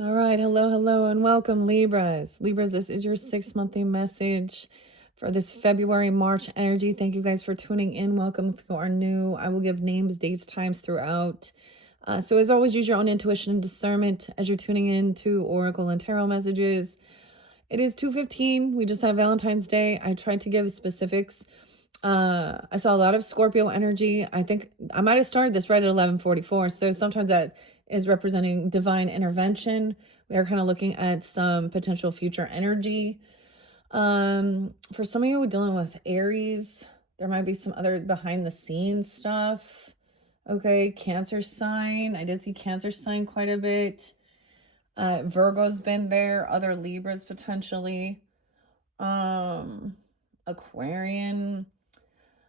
All right, hello, and welcome, Libras. Libras, this is your 6 monthly message for this February, March energy. Thank you guys for tuning in. Welcome if you are new. I will give names, dates, times throughout. So as always, use your own intuition and discernment as you're tuning in to Oracle and Tarot messages. It is 2:15. We just had Valentine's Day. I tried to give specifics. I saw a lot of Scorpio energy. I think I might have started this right at 11:44. So sometimes that is representing divine intervention. We are kind of looking at some potential future energy. For some of you dealing with Aries, there might be some other behind the scenes stuff. Okay, Cancer sign. I did see Cancer sign quite a bit. Virgo's been there, other Libras potentially. Aquarian.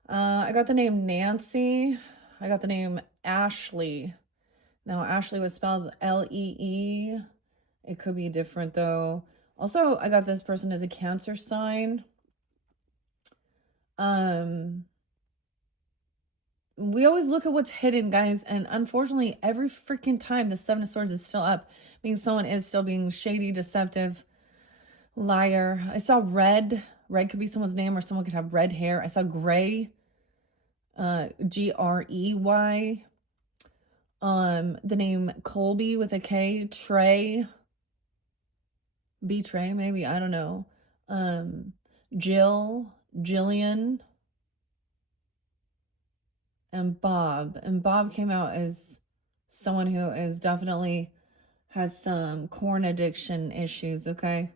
I got the name Nancy. I got the name Ashley. Now, Ashley was spelled Lee. It could be different though. Also, I got this person as a Cancer sign. We always look at what's hidden, guys, and unfortunately, every freaking time the Seven of Swords is still up, means someone is still being shady, deceptive, liar. I saw red. Red could be someone's name, or someone could have red hair. I saw gray. Grey. The name Colby with a K. Trey. Betray, maybe, I don't know. Jillian, and Bob. And Bob came out as someone who is definitely has some corn addiction issues, okay?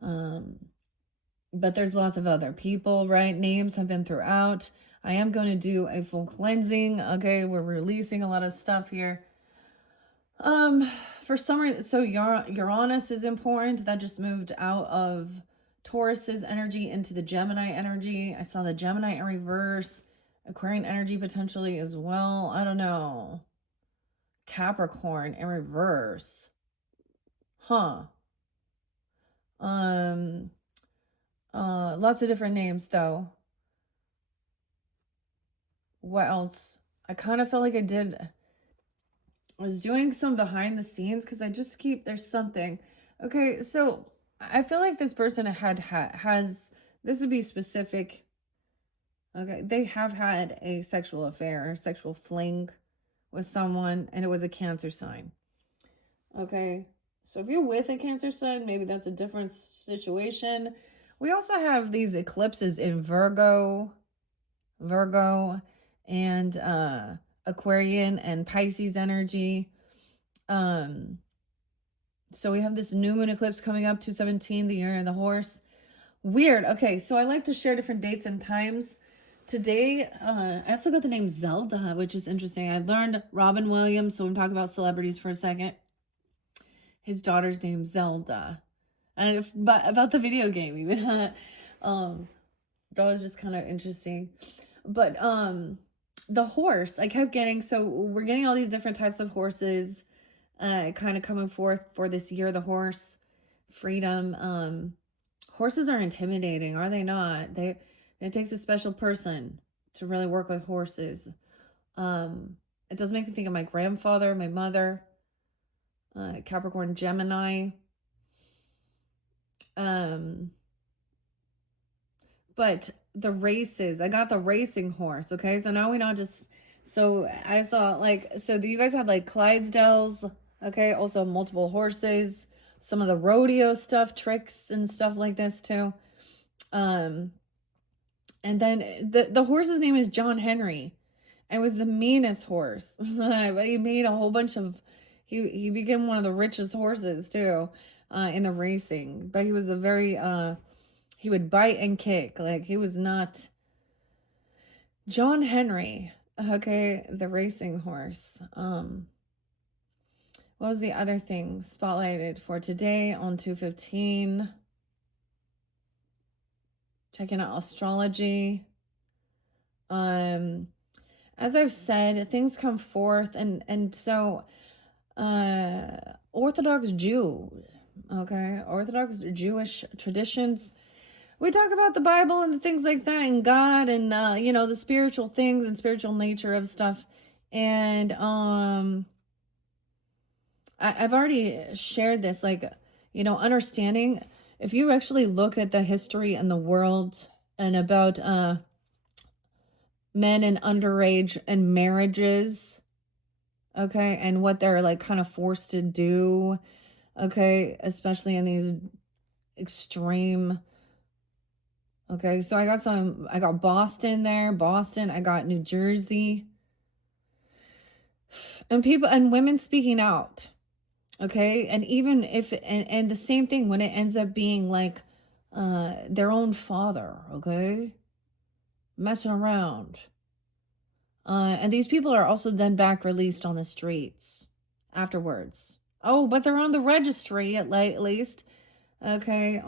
But there's lots of other people, right? Names have been throughout. I am going to do a full cleansing, okay? We're releasing a lot of stuff here. For some reason, so Uranus is important. That just moved out of Taurus's energy into the Gemini energy. I saw the Gemini in reverse. Aquarian energy potentially as well. I don't know. Capricorn in reverse. Huh. Lots of different names though. What else? I kind of felt like I was doing some behind the scenes because I just keep there's something. Okay, so I feel like this person has this would be specific. Okay, they have had a sexual affair, sexual fling with someone, and it was a Cancer sign. Okay, so if you're with a Cancer sign, maybe that's a different situation. We also have these eclipses in Virgo, and Aquarian and Pisces energy. So we have this new moon eclipse coming up, 2/17, the year of the horse. Weird. Okay, so I like to share different dates and times. Today, I also got the name Zelda, which is interesting. I learned Robin Williams, so I'm talking about celebrities for a second. His daughter's name Zelda, but about the video game even. That was just kind of interesting. But the horse, I kept getting, so we're getting all these different types of horses kind of coming forth for this year, the horse freedom. Horses are intimidating, are they not? It takes a special person to really work with horses. It does make me think of my grandfather, my mother, Capricorn, Gemini. But the races, I got the racing horse. Okay, so now we not just. So I saw you guys had like Clydesdales. Okay, also multiple horses, some of the rodeo stuff, tricks and stuff like this too. And then the horse's name is John Henry. It was the meanest horse, but he made a whole bunch of. He became one of the richest horses too, in the racing. But he was a very he would bite and kick. Like he was not John Henry. Okay, the racing horse. What was the other thing spotlighted for today on 2/15? Checking out astrology. As I've said, things come forth, and so Orthodox Jew, okay, Orthodox Jewish traditions. We talk about the Bible and things like that, and God, and the spiritual things and spiritual nature of stuff. And I've already shared this, like, understanding, if you actually look at the history and the world and about men and underage and marriages, okay, and what they're like kind of forced to do, okay, especially in these extreme. Okay, so I got Boston there, Boston, I got New Jersey, and people and women speaking out. Okay, and even if and the same thing when it ends up being like their own father, okay, messing around. And these people are also then back released on the streets afterwards. Oh, but they're on the registry at least. Okay.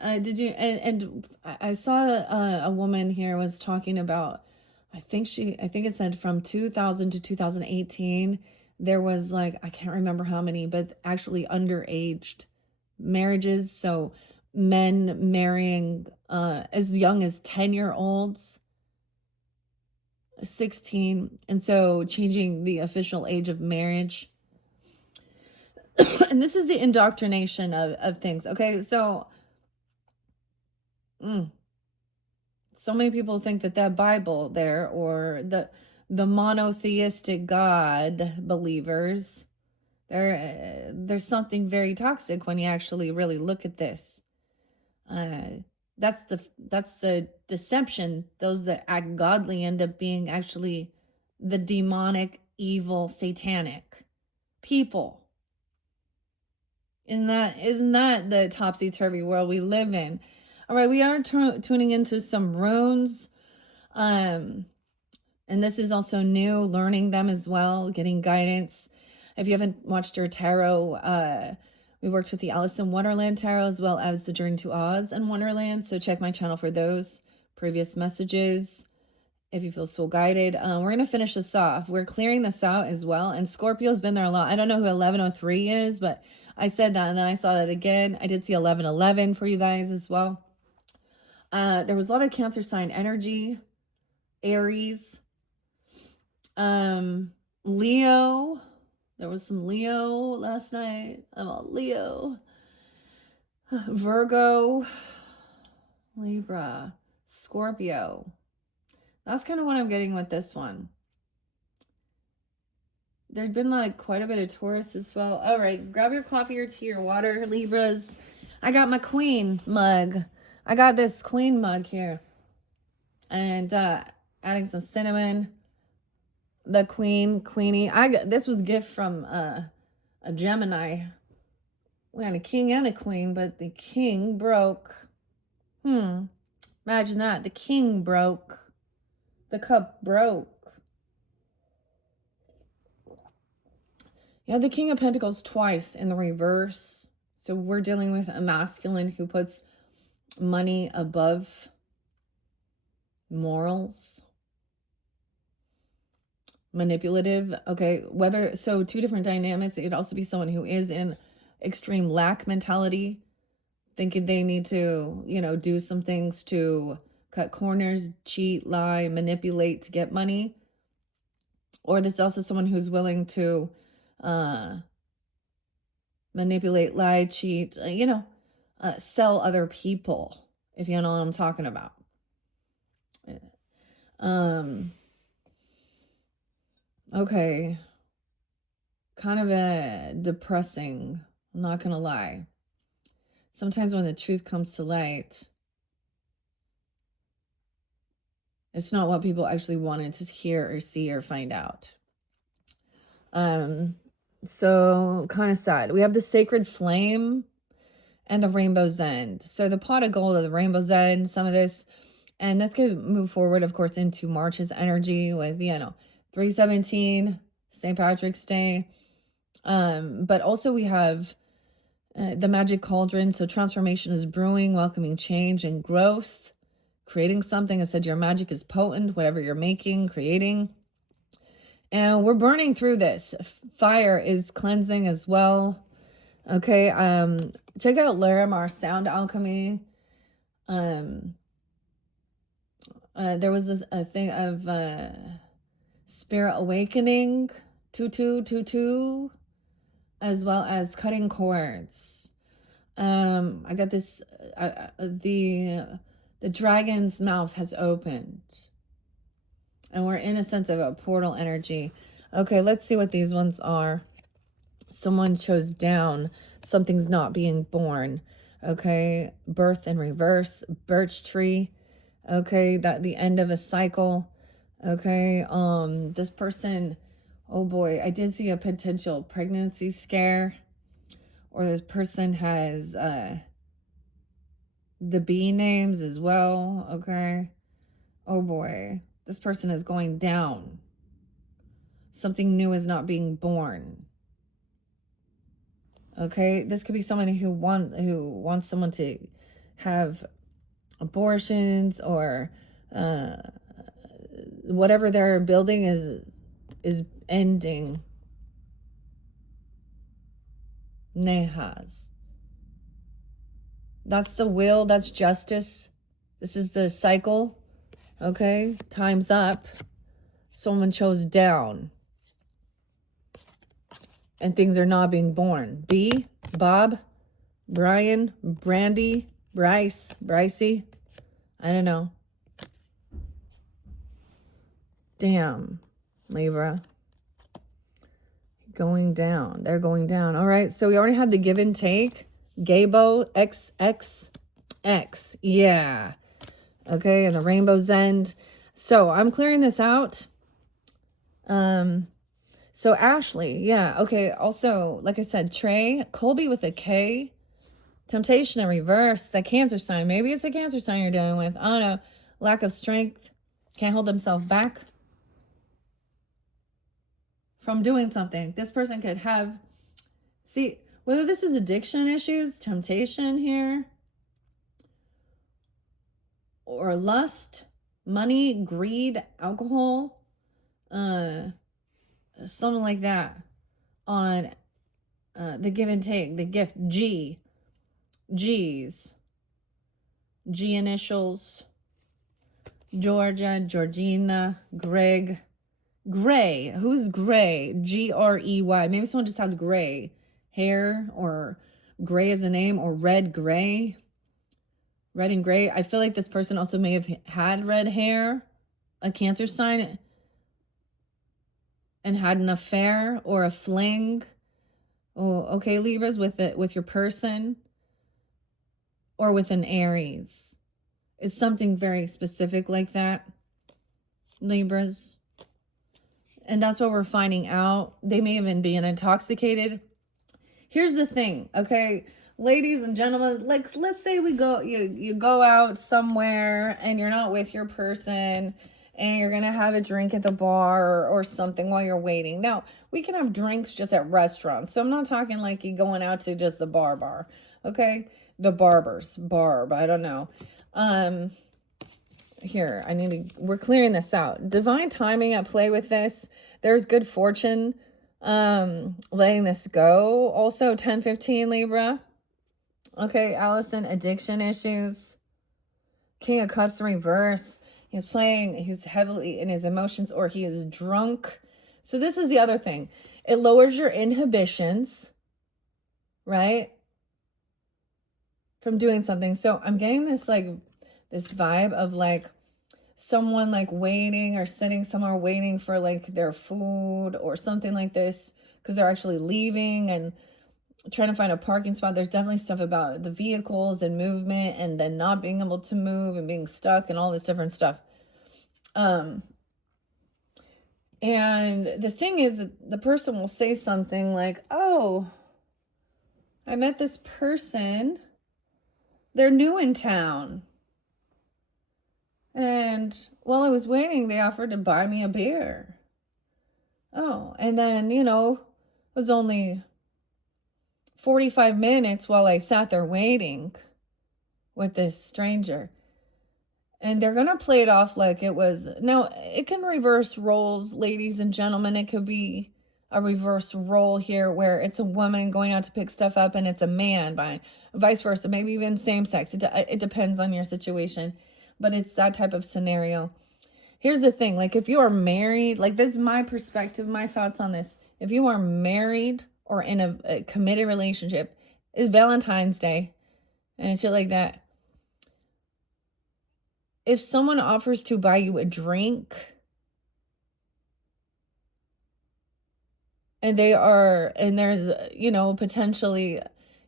Did you and I saw a woman here was talking about, I think it said from 2000 to 2018 there was like, I can't remember how many, but actually underaged marriages, so men marrying as young as 10-year-olds, 16, and so changing the official age of marriage. And this is the indoctrination of things. Okay, so so many people think that that Bible there, or the monotheistic God believers, there's something very toxic when you actually really look at this. That's the deception. Those that act godly end up being actually the demonic, evil, satanic people. Isn't that the topsy-turvy world we live in? All right, we are tuning into some runes. And this is also new, learning them as well, getting guidance. If you haven't watched your tarot, we worked with the Alice in Wonderland tarot as well as the Journey to Oz and Wonderland. So check my channel for those previous messages if you feel soul guided. We're going to finish this off. We're clearing this out as well. And Scorpio's been there a lot. I don't know who 1103 is, but I said that and then I saw that again. I did see 1111 for you guys as well. There was a lot of Cancer sign energy, Aries, Leo. There was some Leo last night. I'm all Leo. Virgo, Libra, Scorpio. That's kind of what I'm getting with this one. There'd been like quite a bit of Taurus as well. All right, grab your coffee or tea or water, Libras. I got my queen mug. I got this queen mug here. And adding some cinnamon. The queenie. This was a gift from a Gemini. We had a king and a queen, but the king broke. Imagine that. The king broke. The cup broke. Yeah, the King of Pentacles twice in the reverse. So we're dealing with a masculine who puts money above morals. Manipulative. Okay, so two different dynamics. It could also be someone who is in extreme lack mentality, thinking they need to, do some things to cut corners, cheat, lie, manipulate to get money. Or there's also someone who's willing to manipulate, lie, cheat, sell other people, if you know what I'm talking about. Okay. Kind of a depressing, I'm not gonna lie. Sometimes when the truth comes to light, it's not what people actually wanted to hear or see or find out. So kind of sad. We have the Sacred Flame and the Rainbow's End. So the Pot of Gold of the Rainbow's End, some of this, and that's going to move forward, of course, into March's energy with, 3/17, St. Patrick's Day. But also we have the Magic Cauldron. So transformation is brewing, welcoming change and growth, creating something. I said your magic is potent, whatever you're making, creating. And we're burning through this. Fire is cleansing as well. Okay, check out Larimar Sound Alchemy. There was a thing of spirit awakening. 2222, as well as cutting cords. I got this, the dragon's mouth has opened. And we're in a sense of a portal energy. Okay, let's see what these ones are. Someone chose down. Something's not being born. Okay, birth in reverse, birch tree. Okay, that the end of a cycle. Okay, this person, oh boy, I did see a potential pregnancy scare. Or this person has the B names as well. Okay, oh boy, this person is going down. Something new is not being born. Okay, this could be somebody who wants someone to have abortions, or whatever they're building is ending. Nehas. That's the will, that's justice. This is the cycle. Okay, time's up. Someone chose down. And things are not being born. B, Bob, Brian, Brandy, Bryce, Brycey. I don't know. Damn, Libra. Going down. They're going down. All right, so we already had the give and take. Gabo, XXX. Yeah. Okay, and the rainbow's end. So I'm clearing this out. So Ashley, yeah, okay. Also, like I said, Trey, Colby with a K, temptation in reverse, that Cancer sign. Maybe it's a Cancer sign you're dealing with. I don't know. Lack of strength, can't hold themselves back from doing something. This person could have, see, whether this is addiction issues, temptation here, or lust, money, greed, alcohol, something like that, on the give and take, the gift. G's, G initials, Georgia, Georgina, Greg, Gray. Who's Gray? Grey. Maybe someone just has gray hair, or gray as a name, or red gray. Red and gray. I feel like this person also may have had red hair, a Cancer sign, and had an affair or a fling. Oh, okay, Libras, with your person, or with an Aries. It's something very specific like that, Libras. And that's what we're finding out. They may even be intoxicated. Here's the thing, okay, ladies and gentlemen, like, let's say you go out somewhere and you're not with your person, and you're gonna have a drink at the bar or something while you're waiting. Now, we can have drinks just at restaurants, so I'm not talking like you going out to just the bar, okay? The barb, I don't know. Here, we're clearing this out. Divine timing at play with this. There's good fortune letting this go. Also 10-15 Libra. Okay, Allison, addiction issues. King of Cups in reverse. He's heavily in his emotions, or he is drunk. So this is the other thing. It lowers your inhibitions, right? From doing something. So I'm getting this vibe of like someone like waiting or sitting somewhere waiting for like their food or something like this, because they're actually leaving and trying to find a parking spot. There's definitely stuff about the vehicles and movement, and then not being able to move and being stuck and all this different stuff. And the thing is, the person will say something like, oh, I met this person. They're new in town. And while I was waiting, they offered to buy me a beer. Oh, and then, it was only 45 minutes while I sat there waiting with this stranger. And they're going to play it off like it was. Now, it can reverse roles, ladies and gentlemen. It could be a reverse role here where it's a woman going out to pick stuff up and it's a man, vice versa, maybe even same sex. It depends on your situation, but it's that type of scenario. Here's the thing, like if you are married, like this is my perspective, my thoughts on this. if you are married or in a committed relationship, it's Valentine's Day and shit like that. If someone offers to buy you a drink and there's, potentially,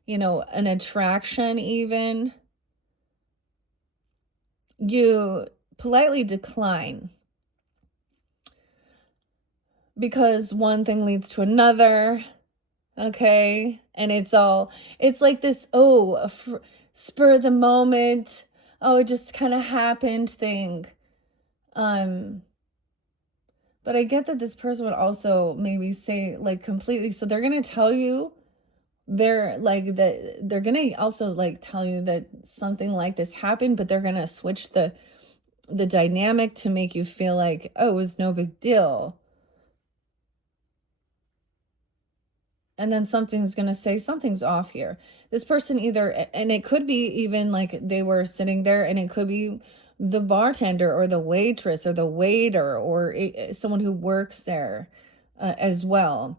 an attraction even, you politely decline. Because one thing leads to another, okay? And it's like this, spur of the moment, it just kind of happened thing. But I get that this person would also maybe say, like, completely, so they're going to tell you, they're going to also, like, tell you that something like this happened, but they're going to switch the dynamic to make you feel like, oh, it was no big deal. And then something's going to say something's off here. This person either, and it could be even like they were sitting there, and it could be the bartender or the waitress or the waiter or someone who works there as well.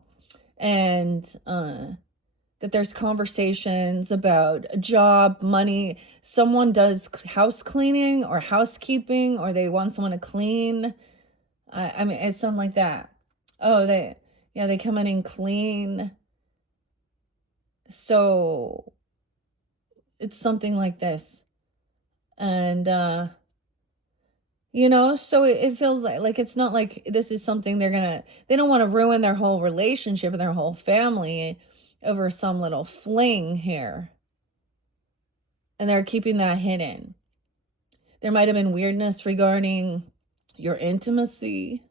And that there's conversations about a job, money. Someone does house cleaning or housekeeping, or they want someone to clean. I mean, it's something like that. Oh, they come in and clean. So it's something like this. And, so it feels like it's not like this is something they don't want to ruin their whole relationship and their whole family over some little fling here. And they're keeping that hidden. There might have been weirdness regarding your intimacy.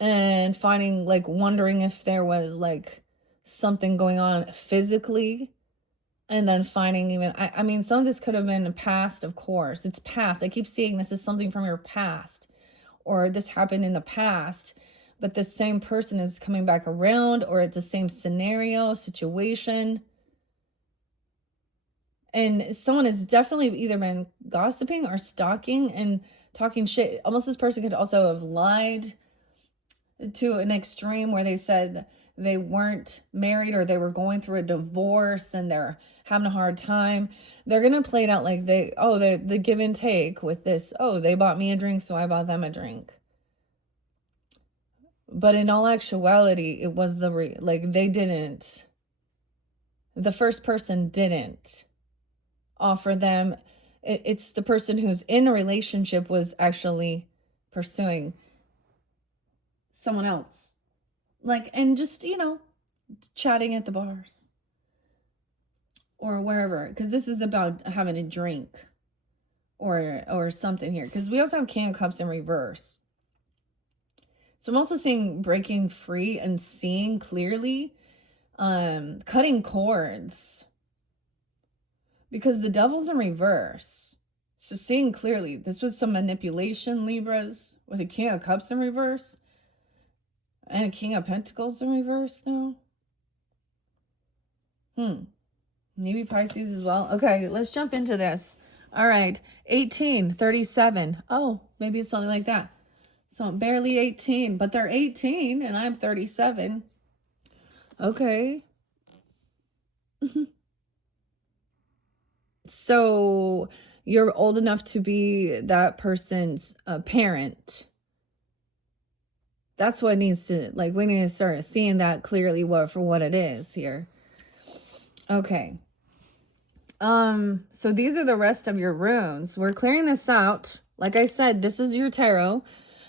And wondering if there was like something going on physically, and then finding even, I mean, some of this could have been past, of course. It's past. I keep seeing this is something from your past, or this happened in the past, but the same person is coming back around, or it's the same scenario, situation. And someone has definitely either been gossiping or stalking and talking shit. Almost this person could also have lied to an extreme where they said they weren't married or they were going through a divorce and they're having a hard time. They're going to play it out like the give and take with this. Oh, they bought me a drink, so I bought them a drink. But in all actuality, it was they didn't. The first person didn't offer them. It's the person who's in a relationship was actually pursuing someone else. And just, chatting at the bars or wherever, because this is about having a drink or something here, because we also have King of Cups in reverse. So I'm also seeing breaking free and seeing clearly, cutting cords, because the Devil's in reverse. So seeing clearly, this was some manipulation, Libras, with a King of Cups in reverse. And a King of Pentacles in reverse now. Maybe Pisces as well. Okay, let's jump into this. All right, 18, 37. Oh, maybe it's something like that. So I'm barely 18, but they're 18 and I'm 37. Okay. So you're old enough to be that person's parent. That's what needs to, we need to start seeing that clearly for what it is here. Okay. So these are the rest of your runes. We're clearing this out. Like I said, this is your tarot.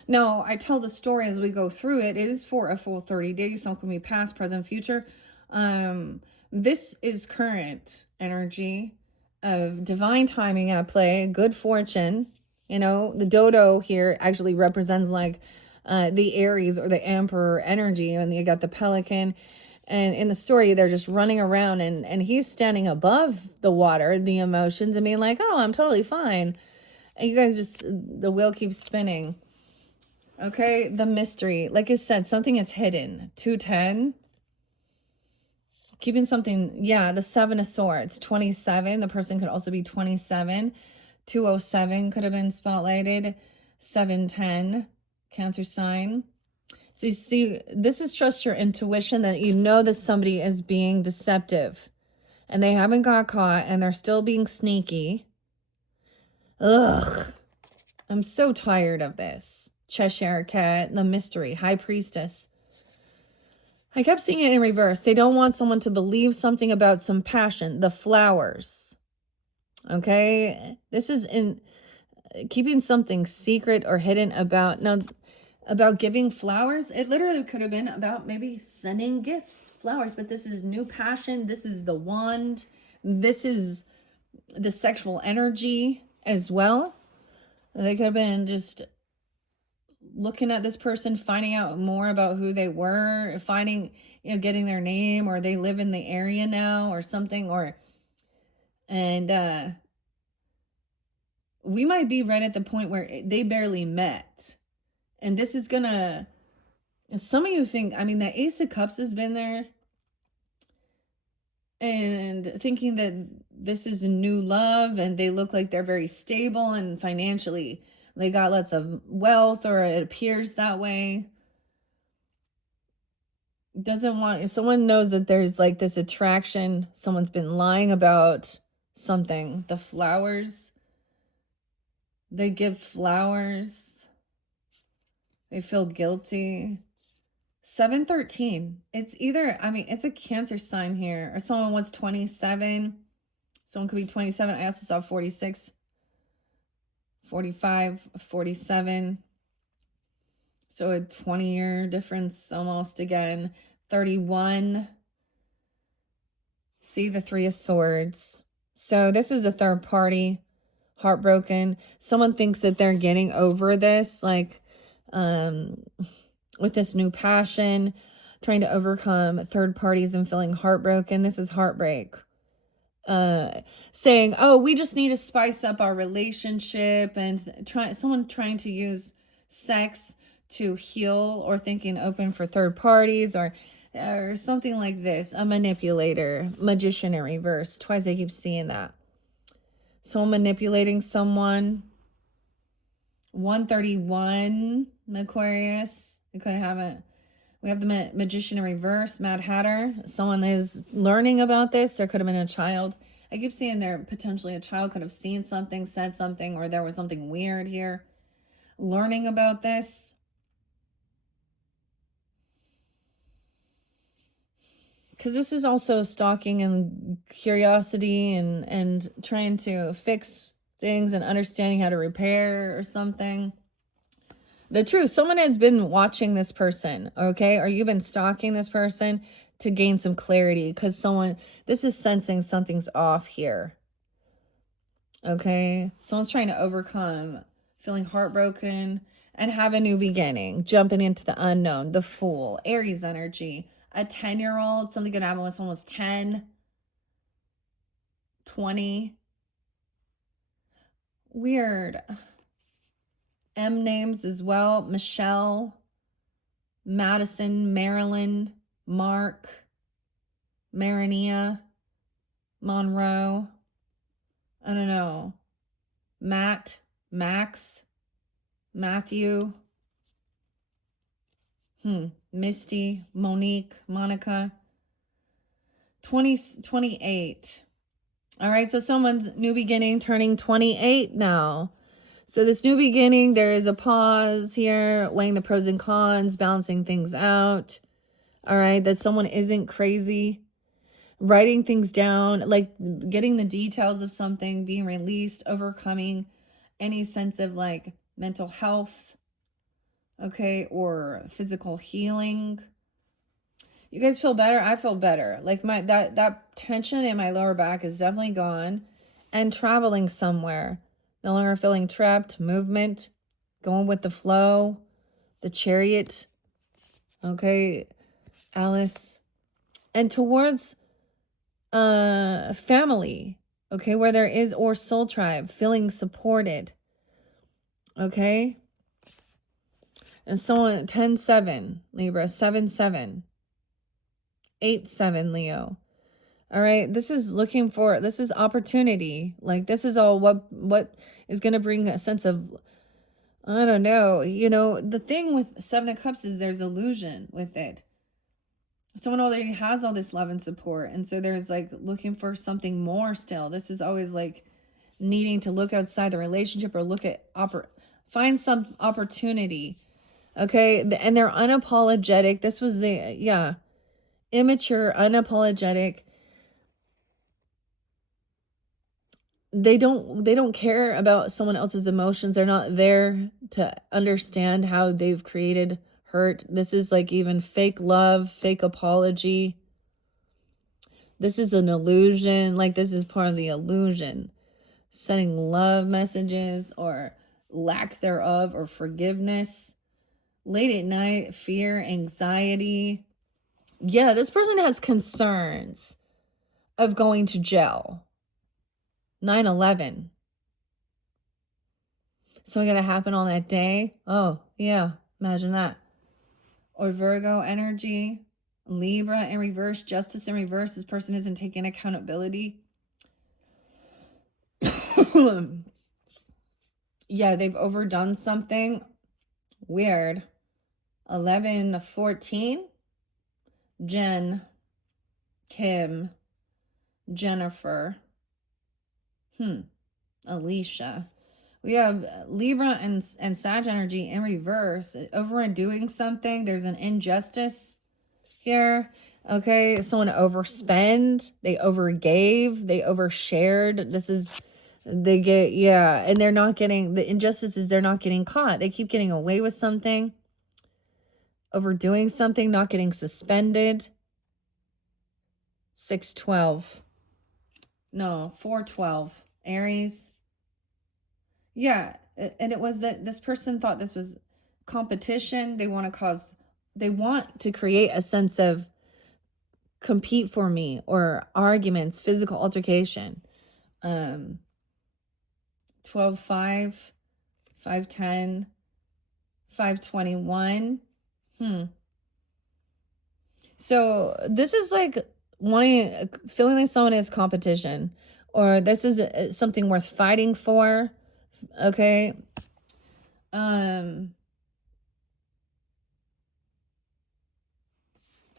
Now, I tell the story as we go through it. It is for a full 30 days. So it can be past, present, future. This is current energy of divine timing at play, good fortune. The dodo here actually represents the Aries or the Emperor energy, and you got the pelican. And in the story, they're just running around, and he's standing above the water, the emotions, and being like, oh, I'm totally fine. And you guys the wheel keeps spinning. Okay, the mystery. Like I said, something is hidden. 210. Keeping something, the 7 of Swords. 27. The person could also be 27. 207 could have been spotlighted. 710. Cancer sign. So you see, this is trust your intuition, that you know that somebody is being deceptive and they haven't got caught and they're still being sneaky. Ugh. I'm so tired of this. Cheshire Cat, the mystery, High Priestess. I kept seeing it in reverse. They don't want someone to believe something about some passion. The flowers. Okay? This is in keeping something secret or hidden about. Now, about giving flowers, it literally could have been about maybe sending gifts, flowers, but this is new passion. This is the wand. This is the sexual energy as well. They could have been just looking at this person, finding out more about who they were, finding, getting their name, or they live in the area now or something, and we might be right at the point where they barely met. And this is gonna, some of you think, I mean, the Ace of Cups has been there and thinking that this is a new love and they look like they're very stable and financially they got lots of wealth, or it appears that way. Doesn't want, if someone knows that there's like this attraction, someone's been lying about something. The flowers, they give flowers, they feel guilty. 713, it's either, I mean, it's a Cancer sign here, or someone was 27, someone could be 27. I also saw 46, 45, 47. So a 20-year difference almost again. 31. See the Three of Swords. So this is a third party, heartbroken. Someone thinks that they're getting over this, like with this new passion, trying to overcome third parties and feeling heartbroken. This is heartbreak. Saying, oh, we just need to spice up our relationship, and someone trying to use sex to heal, or thinking open for third parties, or something like this. A manipulator, magician in reverse. Twice I keep seeing that. Someone manipulating someone. 131, Aquarius. We could have it. We have the magician in reverse, Mad Hatter. Someone is learning about this. There could have been a child. I keep seeing there potentially a child could have seen something, said something, or there was something weird here. Learning about this. Because this is also stalking and curiosity and trying to fix things and understanding how to repair or something. The truth, someone has been watching this person, okay? Or you've been stalking this person to gain some clarity, because this is sensing something's off here. Okay? Someone's trying to overcome feeling heartbroken and have a new beginning, jumping into the unknown, the Fool, Aries energy. A 10-year-old, something could happen when someone was 10, 20. Weird. M names as well. Michelle, Madison, Marilyn, Mark, Marinia, Monroe. I don't know. Matt, Max, Matthew. Misty, Monique, Monica. 28. All right, so someone's new beginning turning 28 now. So this new beginning, there is a pause here, weighing the pros and cons, balancing things out. All right, that someone isn't crazy. Writing things down, like getting the details of something being released, overcoming any sense of like mental health, okay, or physical healing. You guys feel better? I feel better. Like that tension in my lower back is definitely gone. And traveling somewhere. No longer feeling trapped. Movement. Going with the flow. The Chariot. Okay. Alice. And towards family. Okay. Where there is, or soul tribe. Feeling supported. Okay. And someone, 10-7, Libra, 7-7. 8-7, Leo. All right, this is this is opportunity. Like, this is all what is going to bring a sense of I don't know. You know, the thing with Seven of Cups is there's illusion with it. Someone already has all this love and support. And so there's like looking for something more still. This is always like needing to look outside the relationship or look at, find some opportunity. Okay. And they're unapologetic. This was the, immature, unapologetic. They don't care about someone else's emotions. They're not there to understand how they've created hurt. This is like even fake love, fake apology. This is an illusion. Like this is part of the illusion. Sending love messages or lack thereof or forgiveness. Late at night, fear, anxiety. Yeah, this person has concerns of going to jail. 9/11. Something gonna happen on that day. Oh, yeah. Imagine that. Or Virgo energy. Libra in reverse. Justice in reverse. This person isn't taking accountability. Yeah, they've overdone something. Weird. 11/14. Jen. Kim. Jennifer. Alicia. We have Libra and Sag energy in reverse. Overdoing something. There's an injustice here. Okay, someone overspend. They overgave. They overshared. This is, they get, yeah. And they're not getting, the injustices, they're not getting caught. They keep getting away with something. Overdoing something, not getting suspended. 6/12. No, 4/12. Aries. Yeah, and it was that this person thought this was competition. They want to create a sense of compete for me or arguments, physical altercation. 12/5, 5/10, 5/21. So this is like feeling like someone is competition, or this is something worth fighting for. Okay. And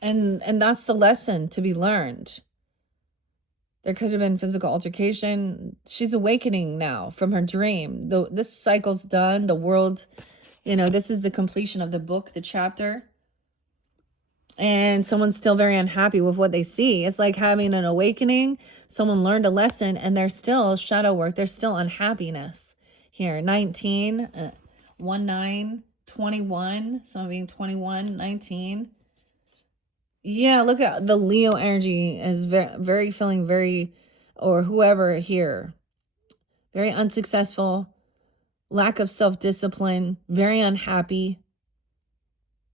that's the lesson to be learned. There could have been physical altercation. She's awakening now from her dream. This cycle's done. The world, this is the completion of the book, the chapter. And someone's still very unhappy with what they see. It's like having an awakening. Someone learned a lesson and there's still shadow work. There's still unhappiness here. 19, 19, 21. Some being 21, 19. Yeah, look at the Leo energy is very feeling very, or whoever here, very unsuccessful, lack of self-discipline, very unhappy,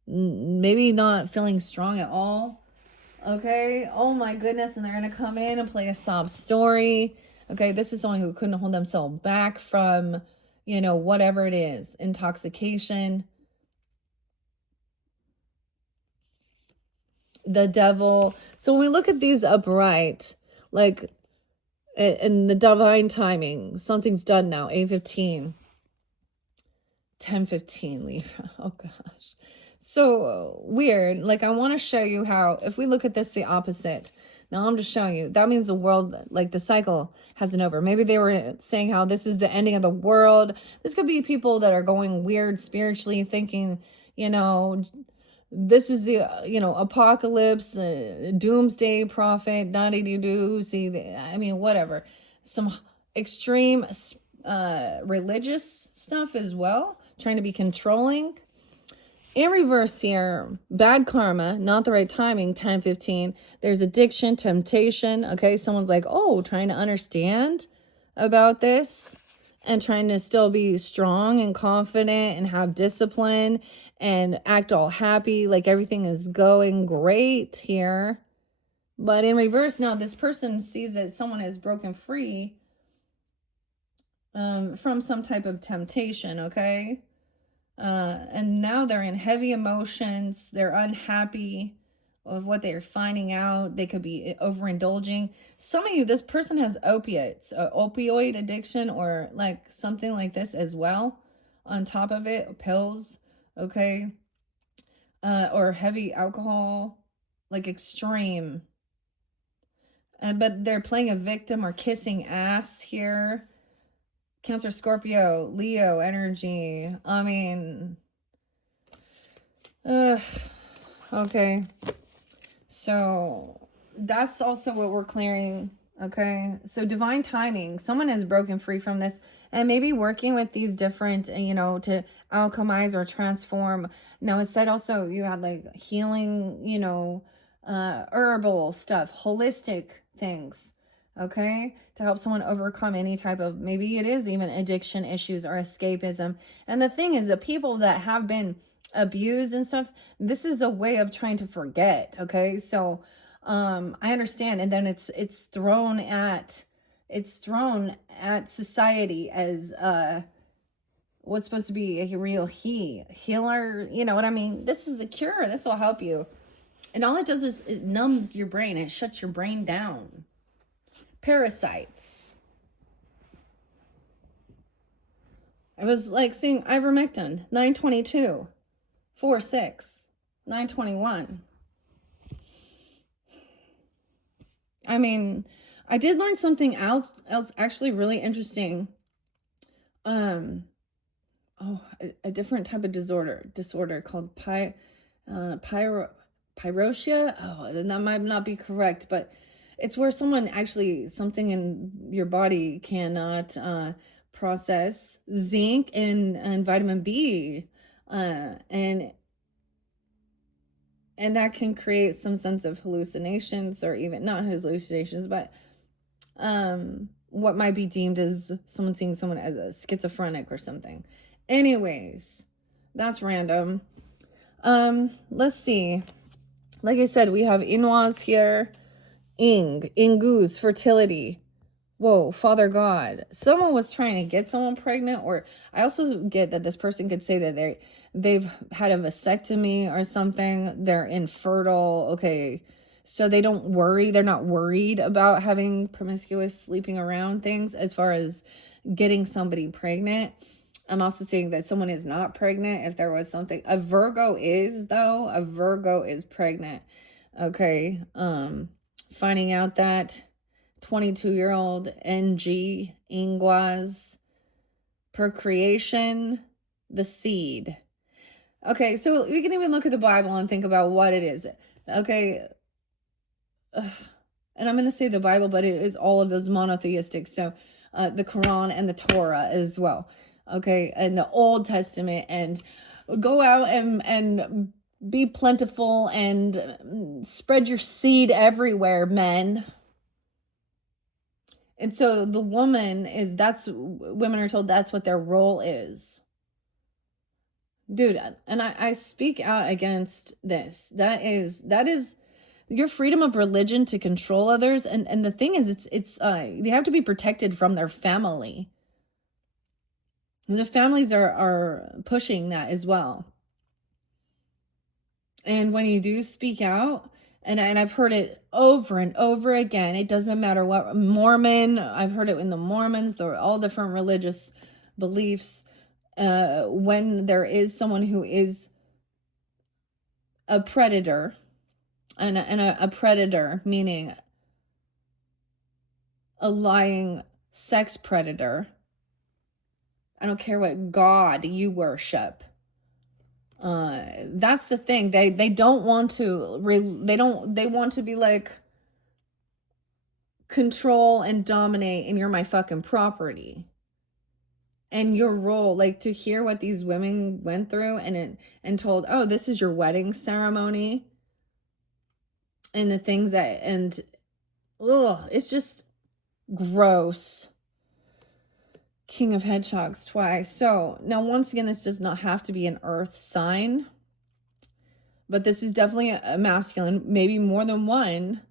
maybe not feeling strong at all. Okay. Oh my goodness. And they're going to come in and play a sob story. Okay. This is someone who couldn't hold themselves back from, whatever it is, intoxication. The devil. So when we look at these upright, like in the divine timing, something's done now. 8:15, 10:15, Libra. Oh gosh. So weird. Like I want to show you how, if we look at this the opposite, now I'm just showing you, that means the world, like the cycle hasn't over. Maybe they were saying how this is the ending of the world. This could be people that are going weird spiritually, thinking, this is the, apocalypse, doomsday prophet, do see, whatever. Some extreme religious stuff as well, trying to be controlling. In reverse here, bad karma, not the right timing, 10:15. There's addiction, temptation. Okay, someone's like, trying to understand about this and trying to still be strong and confident and have discipline and act all happy, like everything is going great here. But in reverse now, this person sees that someone has broken free from some type of temptation, okay? And now they're in heavy emotions. They're unhappy with what they're finding out. They could be overindulging. Some of you, this person has opiates, opioid addiction, or like something like this as well. on top of it, pills, okay, or heavy alcohol, like extreme. But they're playing a victim or kissing ass here. Cancer, Scorpio, Leo energy. I mean, okay. So that's also what we're clearing. Okay. So divine timing. Someone has broken free from this and maybe working with these different, to alchemize or transform. Now it said also you had like healing, herbal stuff, holistic things. Okay. To help someone overcome any type of, maybe it is even addiction issues or escapism. And the thing is, the people that have been abused and stuff, this is a way of trying to forget. Okay. So I understand. And then it's thrown at society as what's supposed to be a real healer, you know what I mean? This is the cure. This will help you. And all it does is it numbs your brain. It shuts your brain down. Parasites. I was like seeing ivermectin, 922, 46, 921. I mean, I did learn something else actually really interesting. A different type of disorder called pyrosia. Oh, that might not be correct, but it's where someone actually, something in your body cannot process zinc and vitamin B, and that can create some sense of hallucinations, or even not hallucinations, but what might be deemed as someone seeing someone as a schizophrenic or something. Anyways, that's random. Let's see. Like I said, we have Inwas here. Ingus, fertility. Whoa, Father God. Someone was trying to get someone pregnant, or I also get that this person could say that they've had a vasectomy or something. They're infertile. Okay. So they don't worry. They're not worried about having promiscuous sleeping around things as far as getting somebody pregnant. I'm also saying that someone is not pregnant if there was something. A Virgo is, though. A Virgo is pregnant. Okay. Finding out that 22-year-old NG Inguas, procreation, the seed. Okay, so we can even look at the Bible and think about what it is. Okay. And I'm going to say the Bible, but it is all of those monotheistic. So the Quran and the Torah as well. Okay. And the Old Testament, and go out and be plentiful and spread your seed everywhere, men. And so the woman women are told that's what their role is. Dude, and I speak out against this. That is your freedom of religion to control others. And the thing is, it's they have to be protected from their family. And the families are pushing that as well. And when you do speak out, and I've heard it over and over again, it doesn't matter what Mormon, I've heard it in the Mormons, they're all different religious beliefs. When there is someone who is a predator, and a predator meaning a lying sex predator, I don't care what God you worship. That's the thing. They don't want to they want to be like control and dominate, and you're my fucking property. And your role, like, to hear what these women went through and told, oh, this is your wedding ceremony, and the things that, and it's just gross. King of Hedgehogs twice. So now, once again, this does not have to be an earth sign, but this is definitely a masculine, maybe more than one,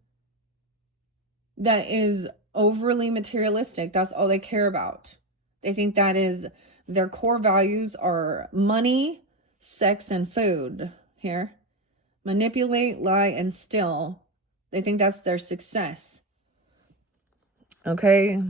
that is overly materialistic. That's all they care about. They think that is their core values are money, sex, and food. Here, manipulate, lie, and steal. They think that's their success. Okay.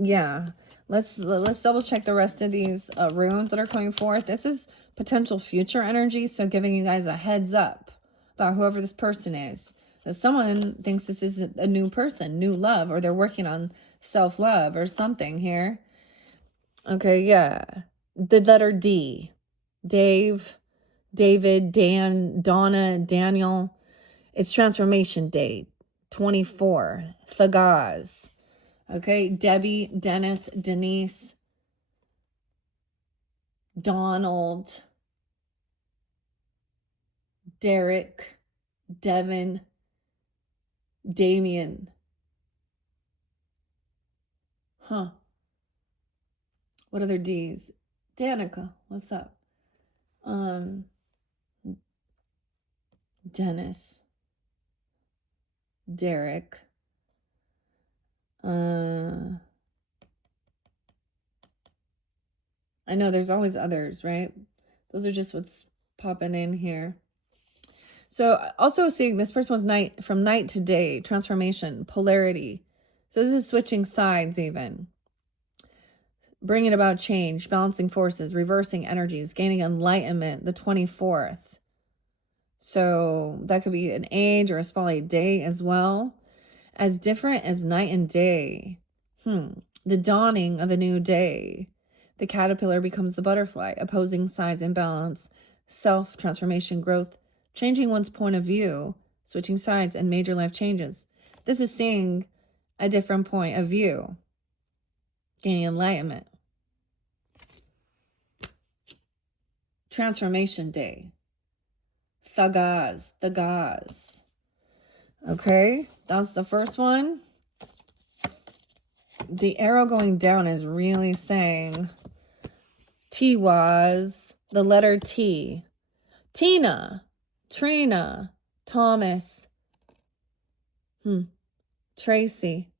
Yeah. Let's double check the rest of these runes that are coming forth. This is potential future energy, so giving you guys a heads up about whoever this person is. That someone thinks this is a new person, new love, or they're working on self-love or something here. Okay, yeah. The letter D. Dave, David, Dan, Donna, Daniel. It's transformation date. 24. Thagaz. Okay, Debbie, Dennis, Denise, Donald, Derek, Devin, Damien. Huh. What other D's? Danica, what's up? Dennis, Derek, I know there's always others, right? Those are just what's popping in here. So also seeing this person was from night to day, transformation, polarity. So this is switching sides even. Bringing about change, balancing forces, reversing energies, gaining enlightenment, the 24th. So that could be an age or a spotlight day as well. As different as night and day. The dawning of a new day. The caterpillar becomes the butterfly, opposing sides in balance, self-transformation, growth, changing one's point of view, switching sides, and major life changes. This is seeing a different point of view, gaining enlightenment. Transformation day. Thagaz, the gaz. Okay, that's the first one. The arrow going down is really saying T was the letter T. Tina, Trina, Thomas, Tracy,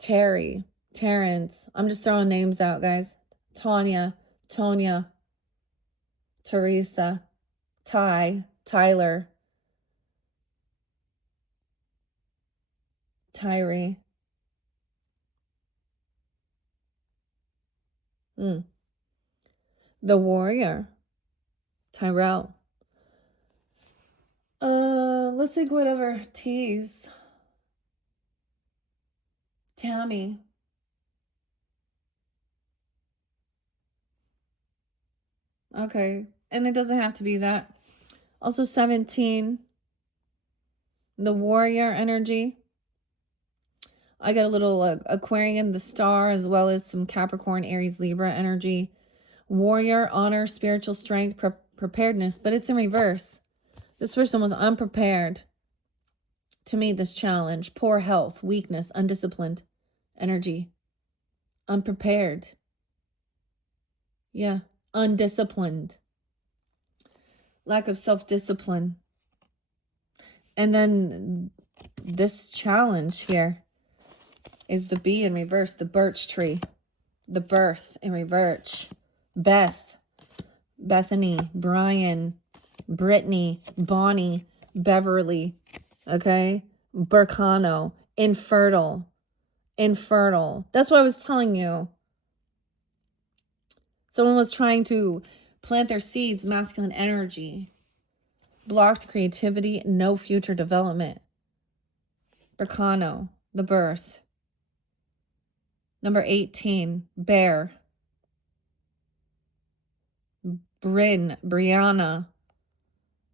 Terry, Terrence. I'm just throwing names out, guys. Tanya, Tonya, Teresa, Ty, Tyler, Tyree. The warrior, Tyrell. Let's think whatever T's. Tammy. Okay, and it doesn't have to be that. Also 17, the warrior energy. I got a little Aquarian, the star, as well as some Capricorn, Aries, Libra energy. Warrior, honor, spiritual strength, preparedness, but it's in reverse. This person was unprepared to meet this challenge. Poor health, weakness, undisciplined energy. Unprepared. Yeah, undisciplined. Lack of self-discipline. And then this challenge here is the B in reverse, the birch tree. The birth in reverse. Beth, Bethany, Brian, Brittany, Bonnie, Beverly, okay? Burkano, infertile. That's what I was telling you. Someone was trying to plant their seeds, masculine energy. Blocked creativity, no future development. Burkano, the birth. Number 18, bear. Bryn, Brianna,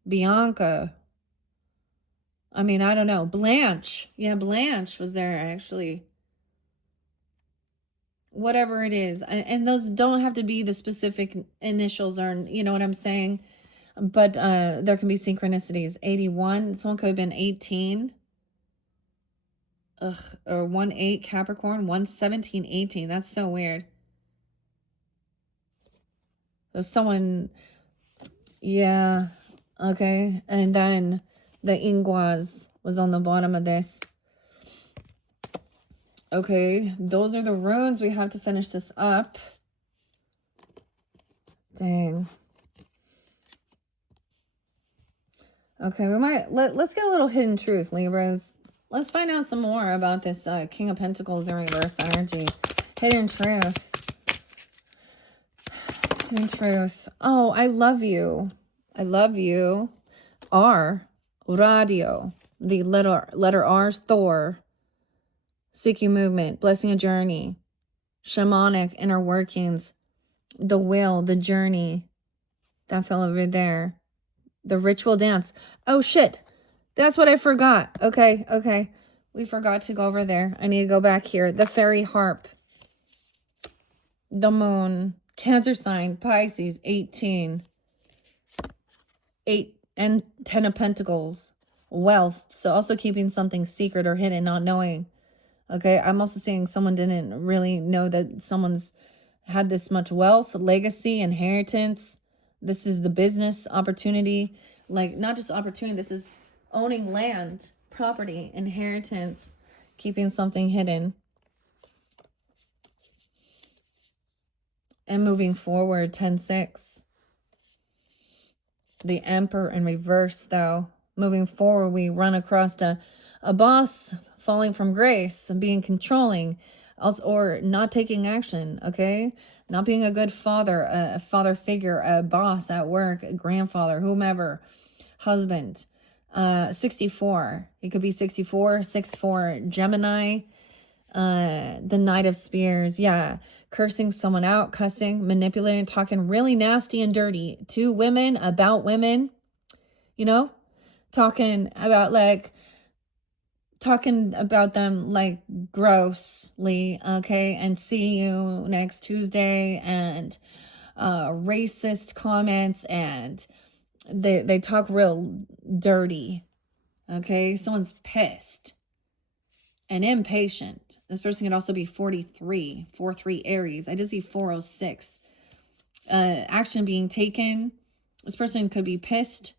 Bianca. I mean, I don't know. Blanche. Yeah, Blanche was there actually. Whatever it is. And those don't have to be the specific initials or, you know what I'm saying? But there can be synchronicities. 81. Someone could have been 18. Or 1-8 Capricorn. 1-17, 18. That's so weird. So someone, yeah. Okay. And then the Inguas was on the bottom of this. Okay, those are the runes. We have to finish this up. Dang. Okay, we might let's get a little hidden truth, Libras. Let's find out some more about this King of Pentacles in reverse energy. Hidden truth. Hidden truth. Oh, I love you. I love you. R. Radio. The letter R is Thor. Seeking movement. Blessing a journey. Shamanic inner workings. The will. The journey. That fell over there. The ritual dance. Oh, shit. That's what I forgot. Okay. We forgot to go over there. I need to go back here. The fairy harp. The moon. Cancer sign. Pisces. 18. 8 and 10 of Pentacles. Wealth. So also keeping something secret or hidden, not knowing. Okay. I'm also seeing someone didn't really know that someone's had this much wealth, legacy, inheritance. This is the business opportunity. Like, not just opportunity. This is owning land, property, inheritance, keeping something hidden. And moving forward, 10-6. The Emperor in reverse, though. Moving forward, we run across a boss falling from grace and being controlling, also, or not taking action, okay? Not being a good father, a father figure, a boss at work, a grandfather, whomever, husband. 64. It could be 64, 6-4, Gemini. The Knight of Spears. Yeah. Cursing someone out, cussing, manipulating, talking really nasty and dirty to women, about women, you know, talking about them like grossly, okay, and see you next Tuesday, and racist comments, and they talk real dirty, okay? Someone's pissed and impatient. This person could also be 43, 4-3 Aries. I did see 406. Action being taken. This person could be pissed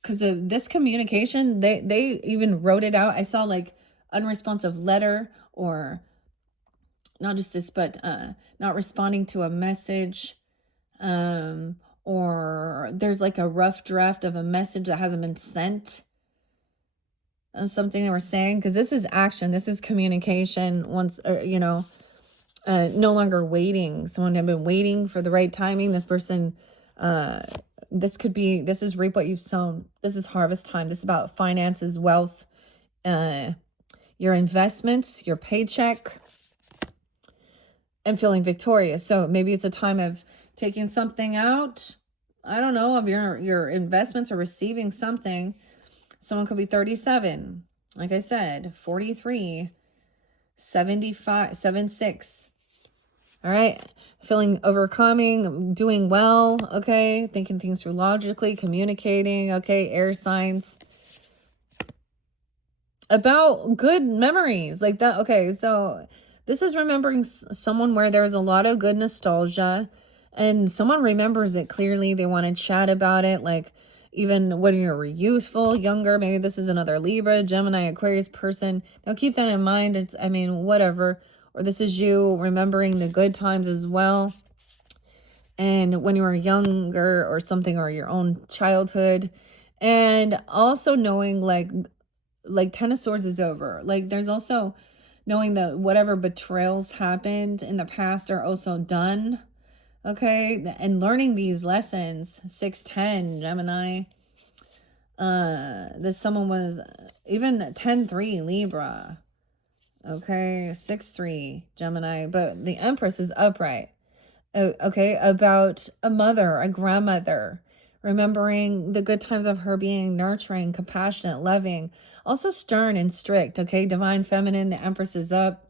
because of this communication. They even wrote it out. I saw like unresponsive letter, or not just this, but not responding to a message. Or there's like a rough draft of a message that hasn't been sent. Something they were saying, because this is action, this is communication. Once, no longer waiting. Someone had been waiting for the right timing. This person, this is reap what you've sown. This is harvest time. This is about finances, wealth, your investments, your paycheck, and feeling victorious. So maybe it's a time of taking something out, I don't know, of your investments, or receiving something. Someone could be 37, like I said, 43, 75, 76. All right. Feeling overcoming, doing well. Okay. Thinking things through logically, communicating. Okay. Air signs. About good memories like that. Okay. So this is remembering someone where there's a lot of good nostalgia, and someone remembers it clearly. They want to chat about it. Like, even when you were youthful, younger, maybe this is another Libra, Gemini, Aquarius person. Now keep that in mind. Whatever. Or this is you remembering the good times as well. And when you were younger or something, or your own childhood. And also knowing like 10 of Swords is over. Like, there's also knowing that whatever betrayals happened in the past are also done. Okay, and learning these lessons. 6-10 Gemini. This someone was even 10-3 Libra. Okay, 6-3 Gemini, but the Empress is upright. Okay, about a mother, a grandmother, remembering the good times of her being nurturing, compassionate, loving, also stern and strict. Okay, Divine Feminine, the Empress is up.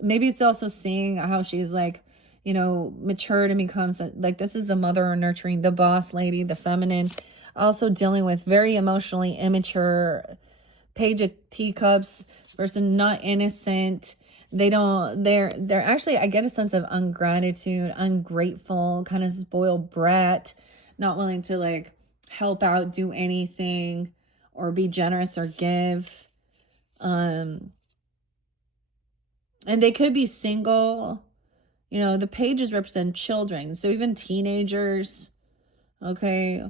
Maybe it's also seeing how she's like, matured and becomes like, this is the mother nurturing, the boss lady, the feminine. Also dealing with very emotionally immature Page of Teacups person, not innocent. They're actually, I get a sense of ungratitude, ungrateful, kind of spoiled brat, not willing to like help out, do anything, or be generous or give. And they could be single. The pages represent children. So even teenagers. Okay.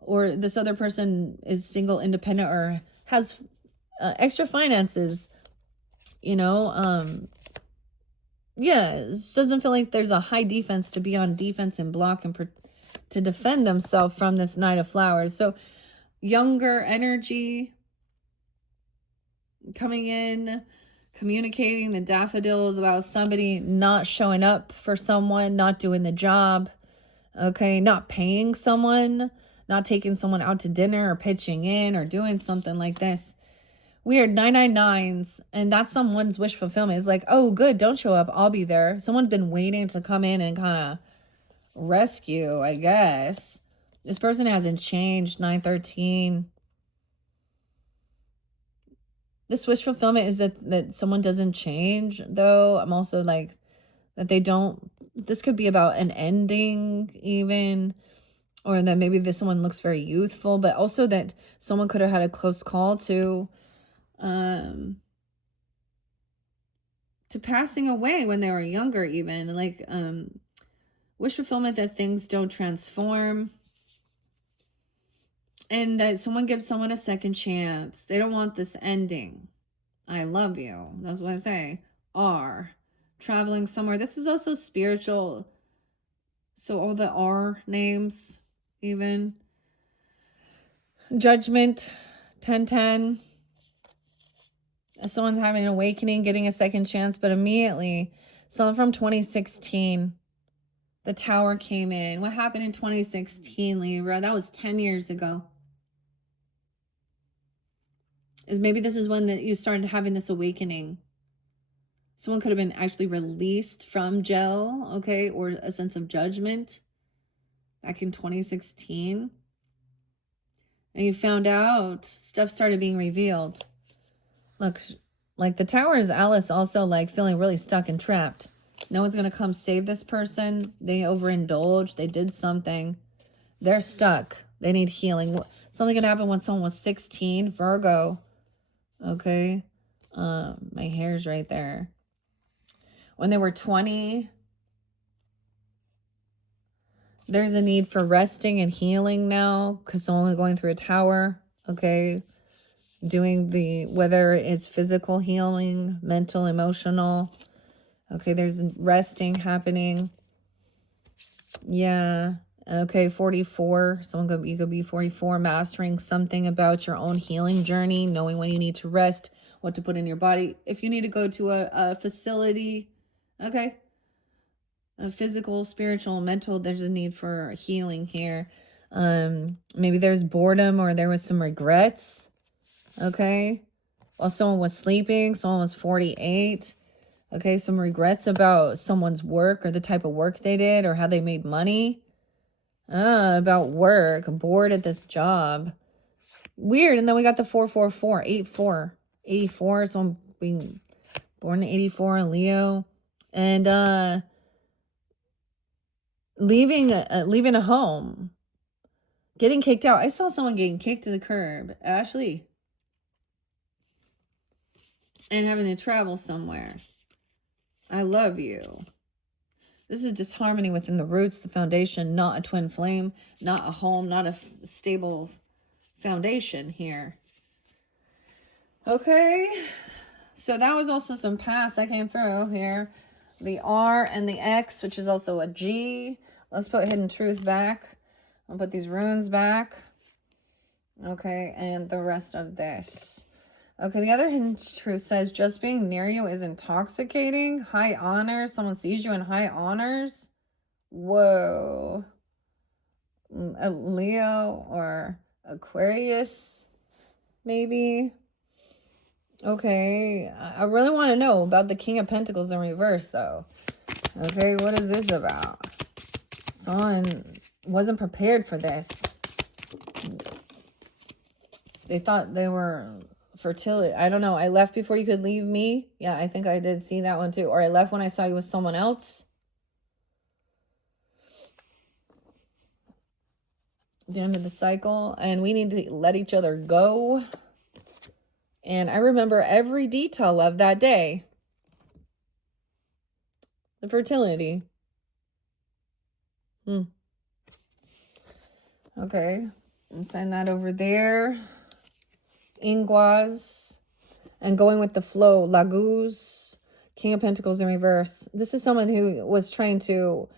Or this other person is single, independent, or has extra finances, you know, yeah, it doesn't feel like there's a high defense to be on defense and block and to defend themselves from this Knight of Flowers. So younger energy coming in, communicating the daffodils about somebody not showing up for someone, not doing the job, okay, not paying someone, not taking someone out to dinner or pitching in or doing something like this. Weird, 999s, and that's someone's wish fulfillment. It's like, oh, good, don't show up, I'll be there. Someone's been waiting to come in and kind of rescue, I guess. This person hasn't changed, 913. This wish fulfillment is that someone doesn't change, though. I'm also like, that they don't, this could be about an ending, even, or that maybe this someone looks very youthful, but also that someone could have had a close call to passing away when they were younger, even like wish fulfillment that things don't transform, and that someone gives someone a second chance. They don't want this ending. I love you, that's what I say. R, traveling somewhere. This is also spiritual, so all the R names, even. Judgment, 1010. Someone's having an awakening, getting a second chance, but immediately, someone from 2016, the Tower came in. What happened in 2016, Libra? That was 10 years ago. Is maybe this is when that you started having this awakening. Someone could have been actually released from jail, okay, or a sense of judgment back in 2016. And you found out stuff started being revealed. Look, like the Tower is Alice also like feeling really stuck and trapped. No one's going to come save this person. They overindulged. They did something. They're stuck. They need healing. Something could happen when someone was 16. Virgo. Okay. My hair's right there. When they were 20, there's a need for resting and healing now because someone going through a tower. Okay. Doing the, whether it's physical healing, mental, emotional. Okay, there's resting happening. Yeah. Okay, 44. You could be 44, mastering something about your own healing journey, knowing when you need to rest, what to put in your body. If you need to go to a facility, okay, a physical, spiritual, mental, there's a need for healing here. Maybe there's boredom or there was some regrets. Okay, while someone was sleeping, someone was 48. Okay, some regrets about someone's work or the type of work they did or how they made money. About work, bored at this job. Weird. And then we got the 444, 84, someone being born in 84, Leo. And leaving a home. Getting kicked out. I saw someone getting kicked to the curb. Ashley. And having to travel somewhere. I love you. This is disharmony within the roots, the foundation, not a twin flame, not a home, not a stable foundation here. Okay. So that was also some past that came through here. The R and the X, which is also a G. Let's put hidden truth back. I'll put these runes back. Okay. And the rest of this. Okay, the other hidden truth says, just being near you is intoxicating. High honors. Someone sees you in high honors. Whoa. A Leo or Aquarius, maybe. Okay, I really want to know about the King of Pentacles in reverse, though. Okay, what is this about? Someone wasn't prepared for this. They thought they were... fertility. I don't know. I left before you could leave me. Yeah, I think I did see that one too. Or I left when I saw you with someone else. The end of the cycle. And we need to let each other go. And I remember every detail of that day. The fertility. Okay. I'm sending that over there. Inguas, and going with the flow, Laguz, King of Pentacles in reverse. This is someone who was trying to,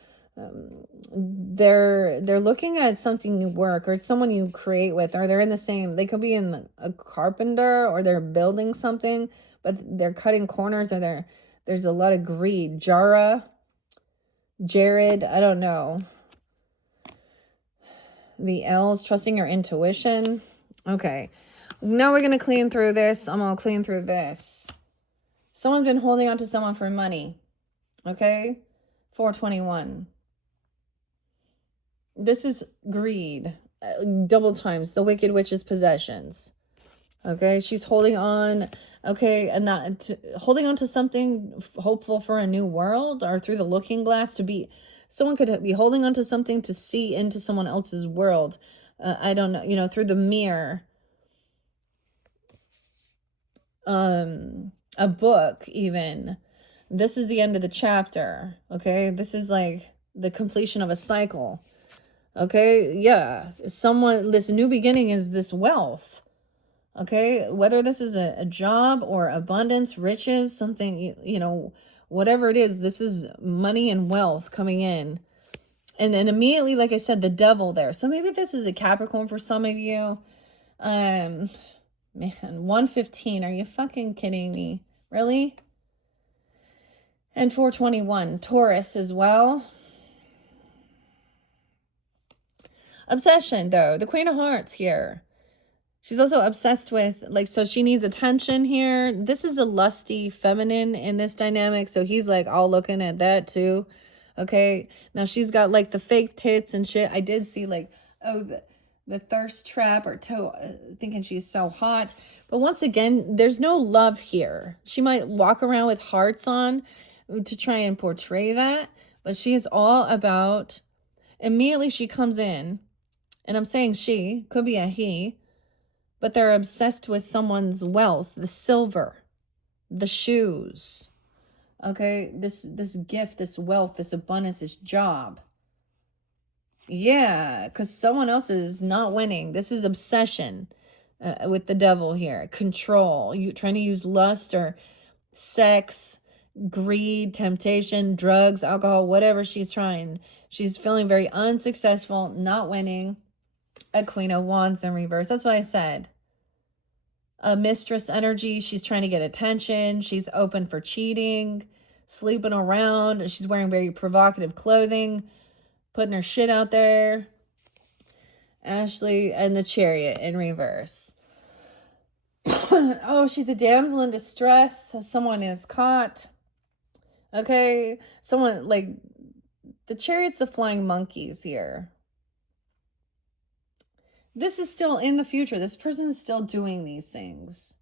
they're looking at something you work, or it's someone you create with, or they're in the same, they could be in a carpenter, or they're building something, but they're cutting corners, or there's a lot of greed. Jared, I don't know. The L's, trusting your intuition. Okay. Now we're going to clean through this. I'm going to clean through this. Someone's been holding on to someone for money. Okay. 421. This is greed. Double times. The Wicked Witch's possessions. Okay. She's holding on. Okay. And not holding on to something hopeful for a new world, or through the looking glass to be. Someone could be holding on to something to see into someone else's world. I don't know, you know, through the mirror. A book even. This is the end of the chapter. Okay. This is like the completion of a cycle. Okay. Yeah. This new beginning is this wealth. Okay. Whether this is a job or abundance, riches, something, you know, whatever it is, this is money and wealth coming in. And then immediately, like I said, the devil there. So maybe this is a Capricorn for some of you. Man, 115. Are you fucking kidding me? Really? And 421. Taurus as well. Obsession, though. The Queen of Hearts here. She's also obsessed with, like, so she needs attention here. This is a lusty feminine in this dynamic. So he's like all looking at that too. Okay. Now she's got like the fake tits and shit. I did see like, oh, the thirst trap, or thinking she's so hot. But once again, there's no love here. She might walk around with hearts on to try and portray that. But she is all about, immediately she comes in, and I'm saying she, could be a he, but they're obsessed with someone's wealth, the silver, the shoes. Okay, this gift, this wealth, this abundance, this job. Yeah, because someone else is not winning. This is obsession with the devil here. Control. You trying to use lust or sex, greed, temptation, drugs, alcohol, whatever she's trying. She's feeling very unsuccessful, not winning. A Queen of Wands in reverse. That's what I said. A mistress energy. She's trying to get attention. She's open for cheating, sleeping around. She's wearing very provocative clothing, putting her shit out there. Ashley and the Chariot in reverse. Oh, she's a damsel in distress. Someone is caught. Okay. Someone, like, the Chariot's the flying monkeys here. This is still in the future. This person is still doing these things.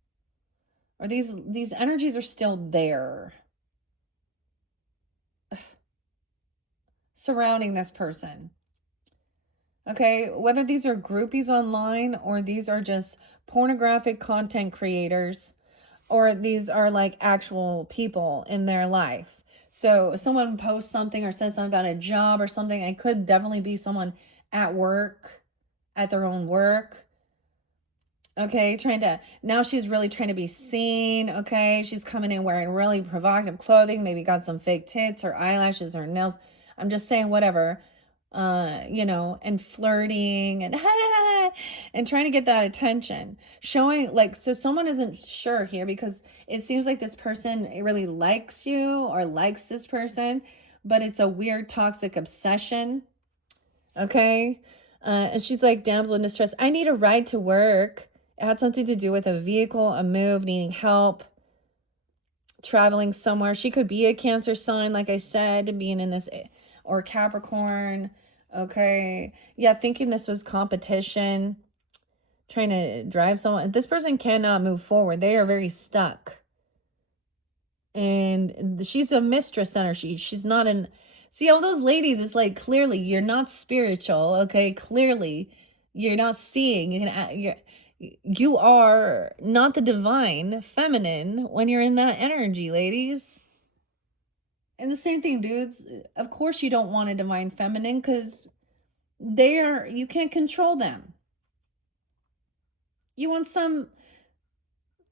Or these energies are still there. Surrounding this person. Okay, whether these are groupies online, or these are just pornographic content creators, or these are like actual people in their life. So if someone posts something or says something about a job or something, it could definitely be someone at work, at their own work. Okay, now she's really trying to be seen. Okay, she's coming in wearing really provocative clothing, maybe got some fake tits or eyelashes or nails. I'm just saying whatever, you know, and flirting and and trying to get that attention. Showing, like, so someone isn't sure here, because it seems like this person really likes you or likes this person, but it's a weird toxic obsession. Okay. And she's like, damsel in distress. I need a ride to work. It had something to do with a vehicle, a move, needing help, traveling somewhere. She could be a Cancer sign, like I said, being in this, or Capricorn. Okay. Yeah, thinking this was competition, trying to drive someone. This person cannot move forward. They are very stuck. And she's a mistress energy. She's not an... See, all those ladies, it's like, clearly you're not spiritual, okay? Clearly you're not seeing. You are not the divine feminine when you're in that energy, ladies. And the same thing, dudes. Of course you don't want a divine feminine, because you can't control them. You want some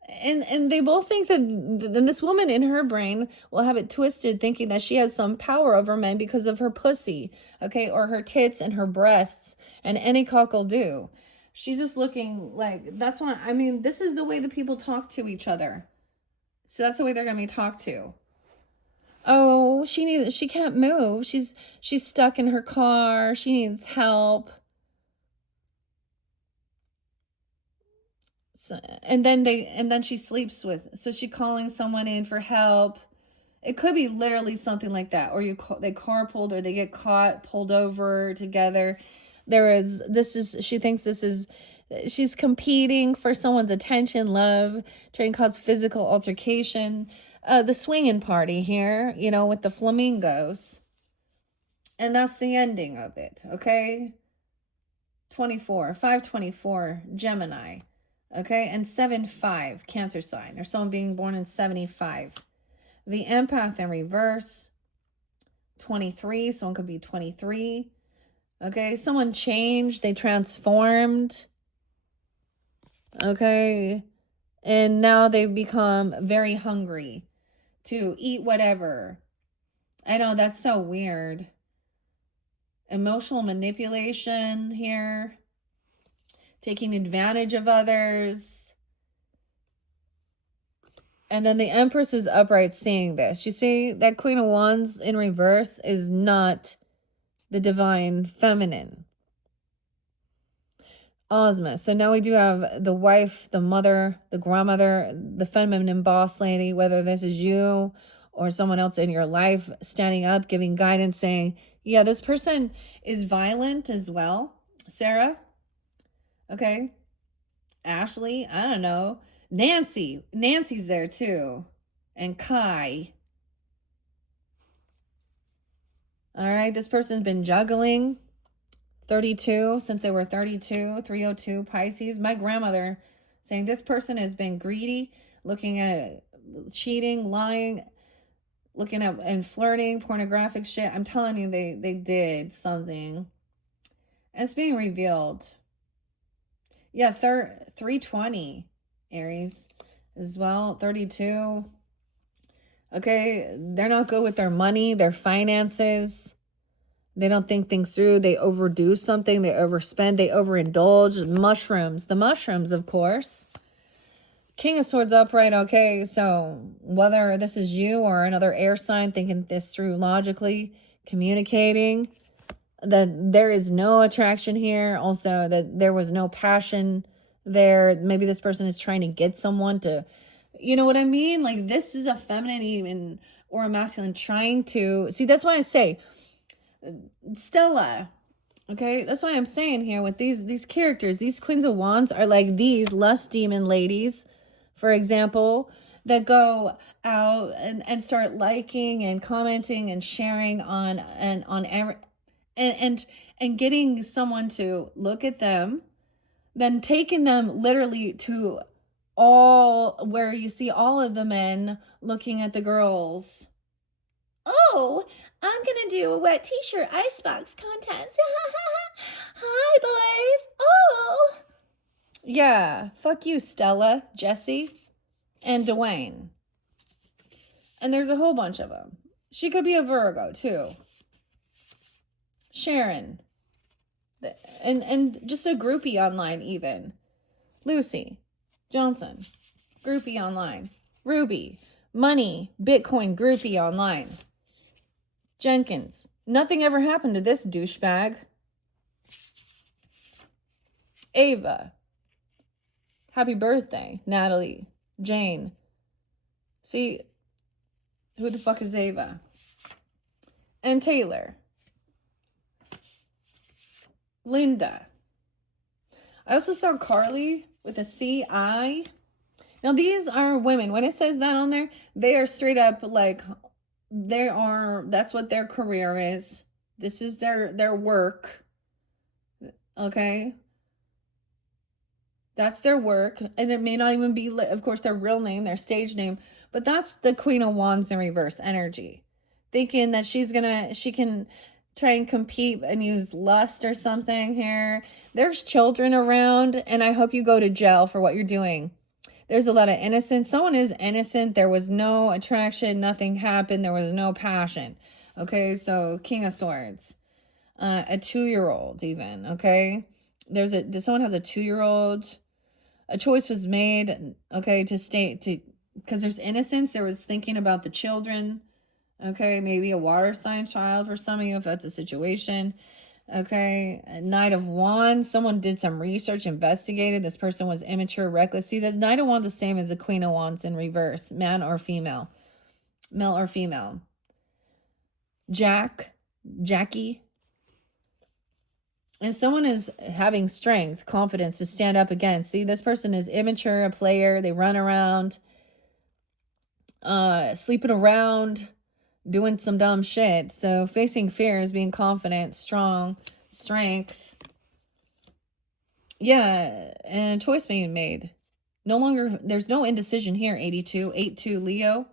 And they both think that then this woman in her brain will have it twisted, thinking that she has some power over men because of her pussy, okay, or her tits and her breasts, and any cock will do. She's just looking like, that's what I mean. This is the way the people talk to each other. So that's the way they're gonna be talked to. Oh, she can't move. She's stuck in her car. She needs help. So, and then she sleeps with. So she calling someone in for help. It could be literally something like that, or they carpooled, or they get caught, pulled over together. She thinks she's competing for someone's attention, love, trying to cause physical altercation. The swinging party here, with the flamingos. And that's the ending of it, okay? 524, Gemini, okay? And 7-5, Cancer sign, or someone being born in 75. The empath in reverse, 23, someone could be 23. Okay, someone changed, they transformed. Okay, and now they've become very hungry to eat whatever. I know, that's so weird. Emotional manipulation here, taking advantage of others. And then the Empress is upright seeing this. You see, that Queen of Wands in reverse is not the divine feminine. Ozma. So now we do have the wife, the mother, the grandmother, the feminine boss lady, whether this is you or someone else in your life, standing up, giving guidance, saying, yeah, this person is violent as well. Sarah. Okay. Ashley. I don't know. Nancy's there too. And Kai. All right. This person's been juggling. 32, since they were 32, 302, Pisces. My grandmother saying this person has been greedy, looking at cheating, lying, looking at and flirting, pornographic shit. I'm telling you, they did something. And it's being revealed. Yeah, 320, Aries as well. 32. Okay, they're not good with their money, their finances. They don't think things through. They overdo something. They overspend. They overindulge. Mushrooms. The mushrooms, of course. King of Swords upright. Okay, so whether this is you or another air sign, thinking this through logically, communicating, that there is no attraction here. Also, that there was no passion there. Maybe this person is trying to get someone to, you know what I mean? Like, this is a feminine even, or a masculine trying to, see, that's why I say, Stella, okay, that's why I'm saying here with these characters, these Queens of Wands are like these lust demon ladies, for example, that go out and start liking and commenting and sharing on and getting someone to look at them, then taking them literally to all where you see all of the men looking at the girls. Oh, I'm gonna do a wet t-shirt icebox contest. Hi, boys. Oh. Yeah, fuck you, Stella, Jesse, and Dwayne. And there's a whole bunch of them. She could be a Virgo, too. Sharon. And just a groupie online, even. Lucy Johnson. Groupie online. Ruby. Money. Bitcoin groupie online. Jenkins. Nothing ever happened to this douchebag. Ava. Happy birthday, Natalie. Jane. See, who the fuck is Ava? And Taylor. Linda. I also saw Carly with a C-I. Now, these are women. When it says that on there, they are straight up like, that's what their career is. This is their work. Okay? That's their work. And it may not even be, of course, their real name, their stage name. But that's the Queen of Wands in reverse energy. Thinking that she can try and compete and use lust or something here. There's children around, and I hope you go to jail for what you're doing. There's a lot of innocence. Someone is innocent. There was no attraction. Nothing happened. There was no passion. Okay, so King of Swords. A 2-year-old even, okay? Someone has a 2-year-old. A choice was made, okay, because there's innocence. There was thinking about the children, okay? Maybe a water sign child for some of you if that's a situation. Okay, Knight of Wands. Someone did some research, investigated. This person was immature, reckless. See, this Knight of Wands the same as the Queen of Wands in reverse, man or female, male or female. Jackie. And someone is having strength, confidence to stand up again. See, this person is immature, a player. They run around, sleeping around, doing some dumb shit. So facing fears, being confident, strong, strength. Yeah, and a choice being made. No longer, there's no indecision here. 82, 8-2 Leo.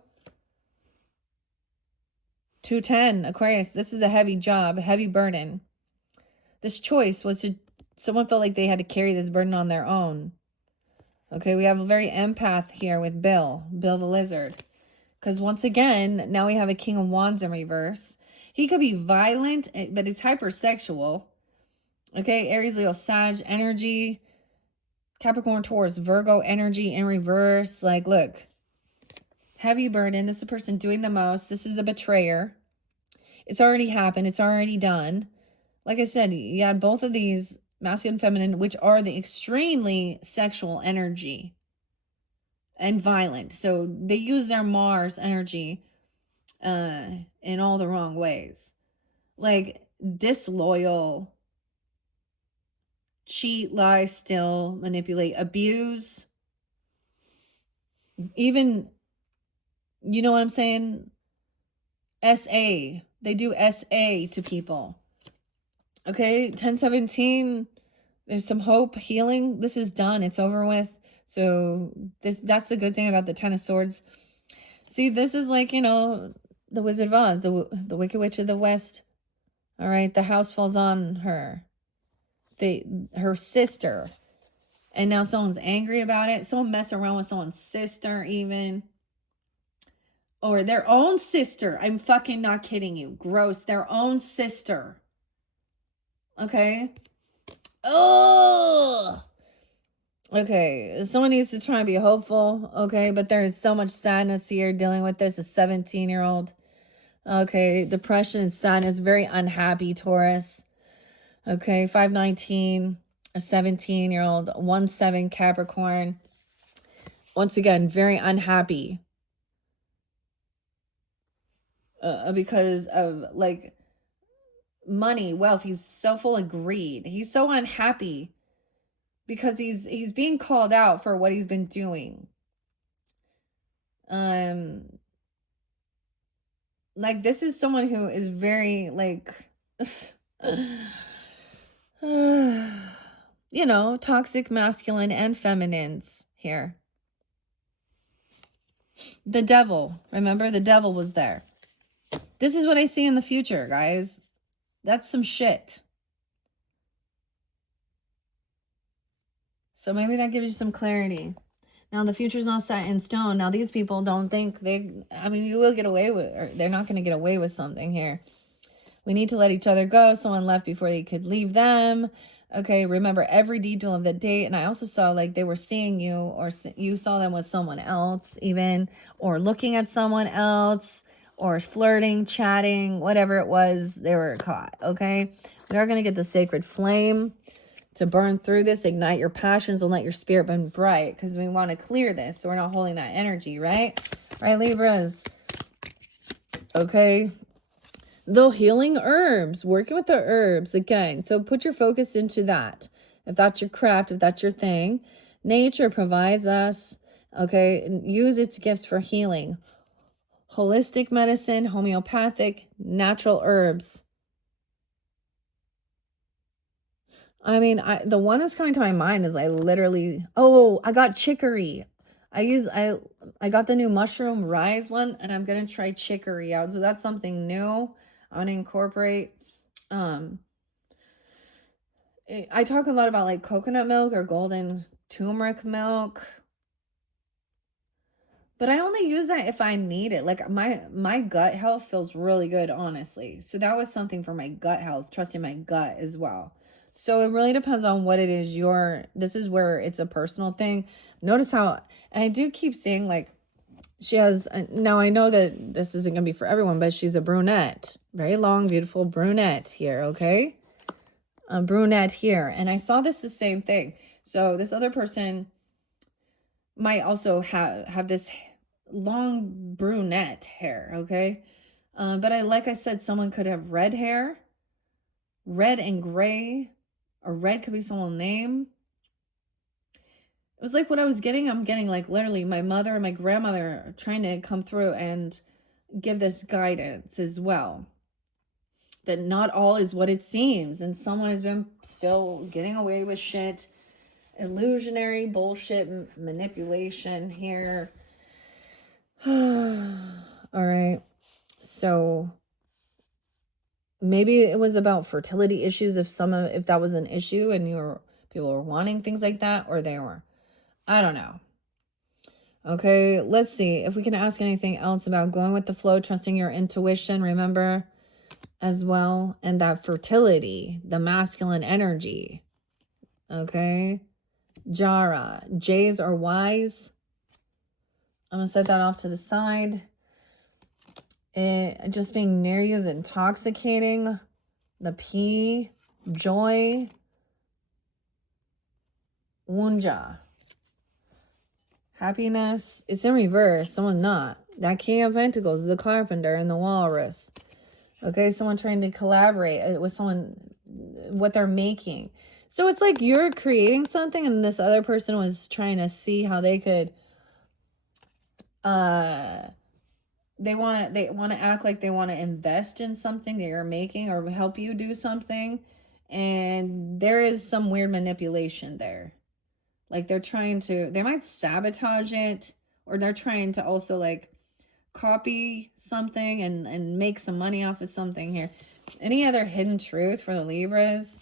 210 Aquarius. This is a heavy job, a heavy burden. This choice was someone felt like they had to carry this burden on their own. Okay, we have a very empath here with Bill the lizard. Because once again, now we have a King of Wands in reverse. He could be violent, but it's hypersexual. Okay, Aries, Leo, Sag energy. Capricorn, Taurus, Virgo energy in reverse. Like, look. Heavy burden. This is the person doing the most. This is a betrayer. It's already happened. It's already done. Like I said, you had both of these, masculine and feminine, which are the extremely sexual energy and violent. So they use their Mars energy in all the wrong ways. Like disloyal, cheat, lie, steal, manipulate, abuse. Even, you know what I'm saying? SA. They do SA to people. Okay, 1017. There's some hope, healing. This is done. It's over with. So that's the good thing about the 10 of Swords. See, this is like, you know, the Wizard of Oz, the Wicked Witch of the West. All right, the house falls on her. Her sister. And now someone's angry about it. Someone mess around with someone's sister even. Or their own sister. I'm fucking not kidding you. Gross. Their own sister. Okay. Oh. Okay. Someone needs to try and be hopeful. Okay. But there is so much sadness here dealing with this. A 17-year-old. Okay. Depression and sadness. Very unhappy Taurus. Okay. 519. A 17-year-old. 1-7 Capricorn. Once again, very unhappy. Because of like money, wealth. He's so full of greed. He's so unhappy because he's being called out for what he's been doing. Like this is someone who is very like you know, toxic masculine and feminines here. The devil, remember the devil was there. This is what I see in the future, guys. That's some shit. So maybe that gives you some clarity. Now, the future's not set in stone. Now, these people don't think I mean, you will get away with, or they're not going to get away with something here. We need to let each other go. Someone left before they could leave them. Okay, remember every detail of the date. And I also saw like they were seeing you, or you saw them with someone else even, or looking at someone else, or flirting, chatting, whatever it was, they were caught. Okay, we are going to get the sacred flame to burn through this, ignite your passions, and let your spirit burn bright, because we want to clear this so we're not holding that energy, right? Right, Libras? Okay. The healing herbs, working with the herbs again. So put your focus into that. If that's your craft, if that's your thing. Nature provides us, okay, and use its gifts for healing. Holistic medicine, homeopathic, natural herbs. I mean, the one that's coming to my mind is I literally, oh, I got chicory. I got the new mushroom rise one, and I'm going to try chicory out. So that's something new I want to incorporate. I talk a lot about like coconut milk or golden turmeric milk. But I only use that if I need it. Like my gut health feels really good, honestly. So that was something for my gut health, trusting my gut as well. So it really depends on what it is this is where it's a personal thing. Notice how, and I do keep saying like she has, now I know that this isn't going to be for everyone, but she's a brunette, very long, beautiful brunette here. Okay. A brunette here. And I saw this the same thing. So this other person might also have this long brunette hair, okay? But like I said, someone could have red hair, red and gray, or red could be someone's name. It was like what I was getting, I'm getting like literally my mother and my grandmother trying to come through and give this guidance as well. That not all is what it seems, and someone has been still getting away with shit, illusionary bullshit, manipulation here. All right. So maybe it was about fertility issues if that was an issue and people were wanting things like that, or they were, I don't know. Okay, let's see if we can ask anything else about going with the flow, trusting your intuition, remember, as well, and that fertility, the masculine energy. Okay. Jara, J's or Y's. I'm gonna set that off to the side. Just being near you is intoxicating. The P, joy. Wunja. Happiness. It's in reverse. Someone not. That King of Pentacles, the Carpenter and the Walrus. Okay, someone trying to collaborate with someone, what they're making. So it's like you're creating something and this other person was trying to see how they could, they want to act like they want to invest in something that you're making or help you do something. And there is some weird manipulation there. Like they might sabotage it, or they're trying to also like copy something and make some money off of something here. Any other hidden truth for the Libras?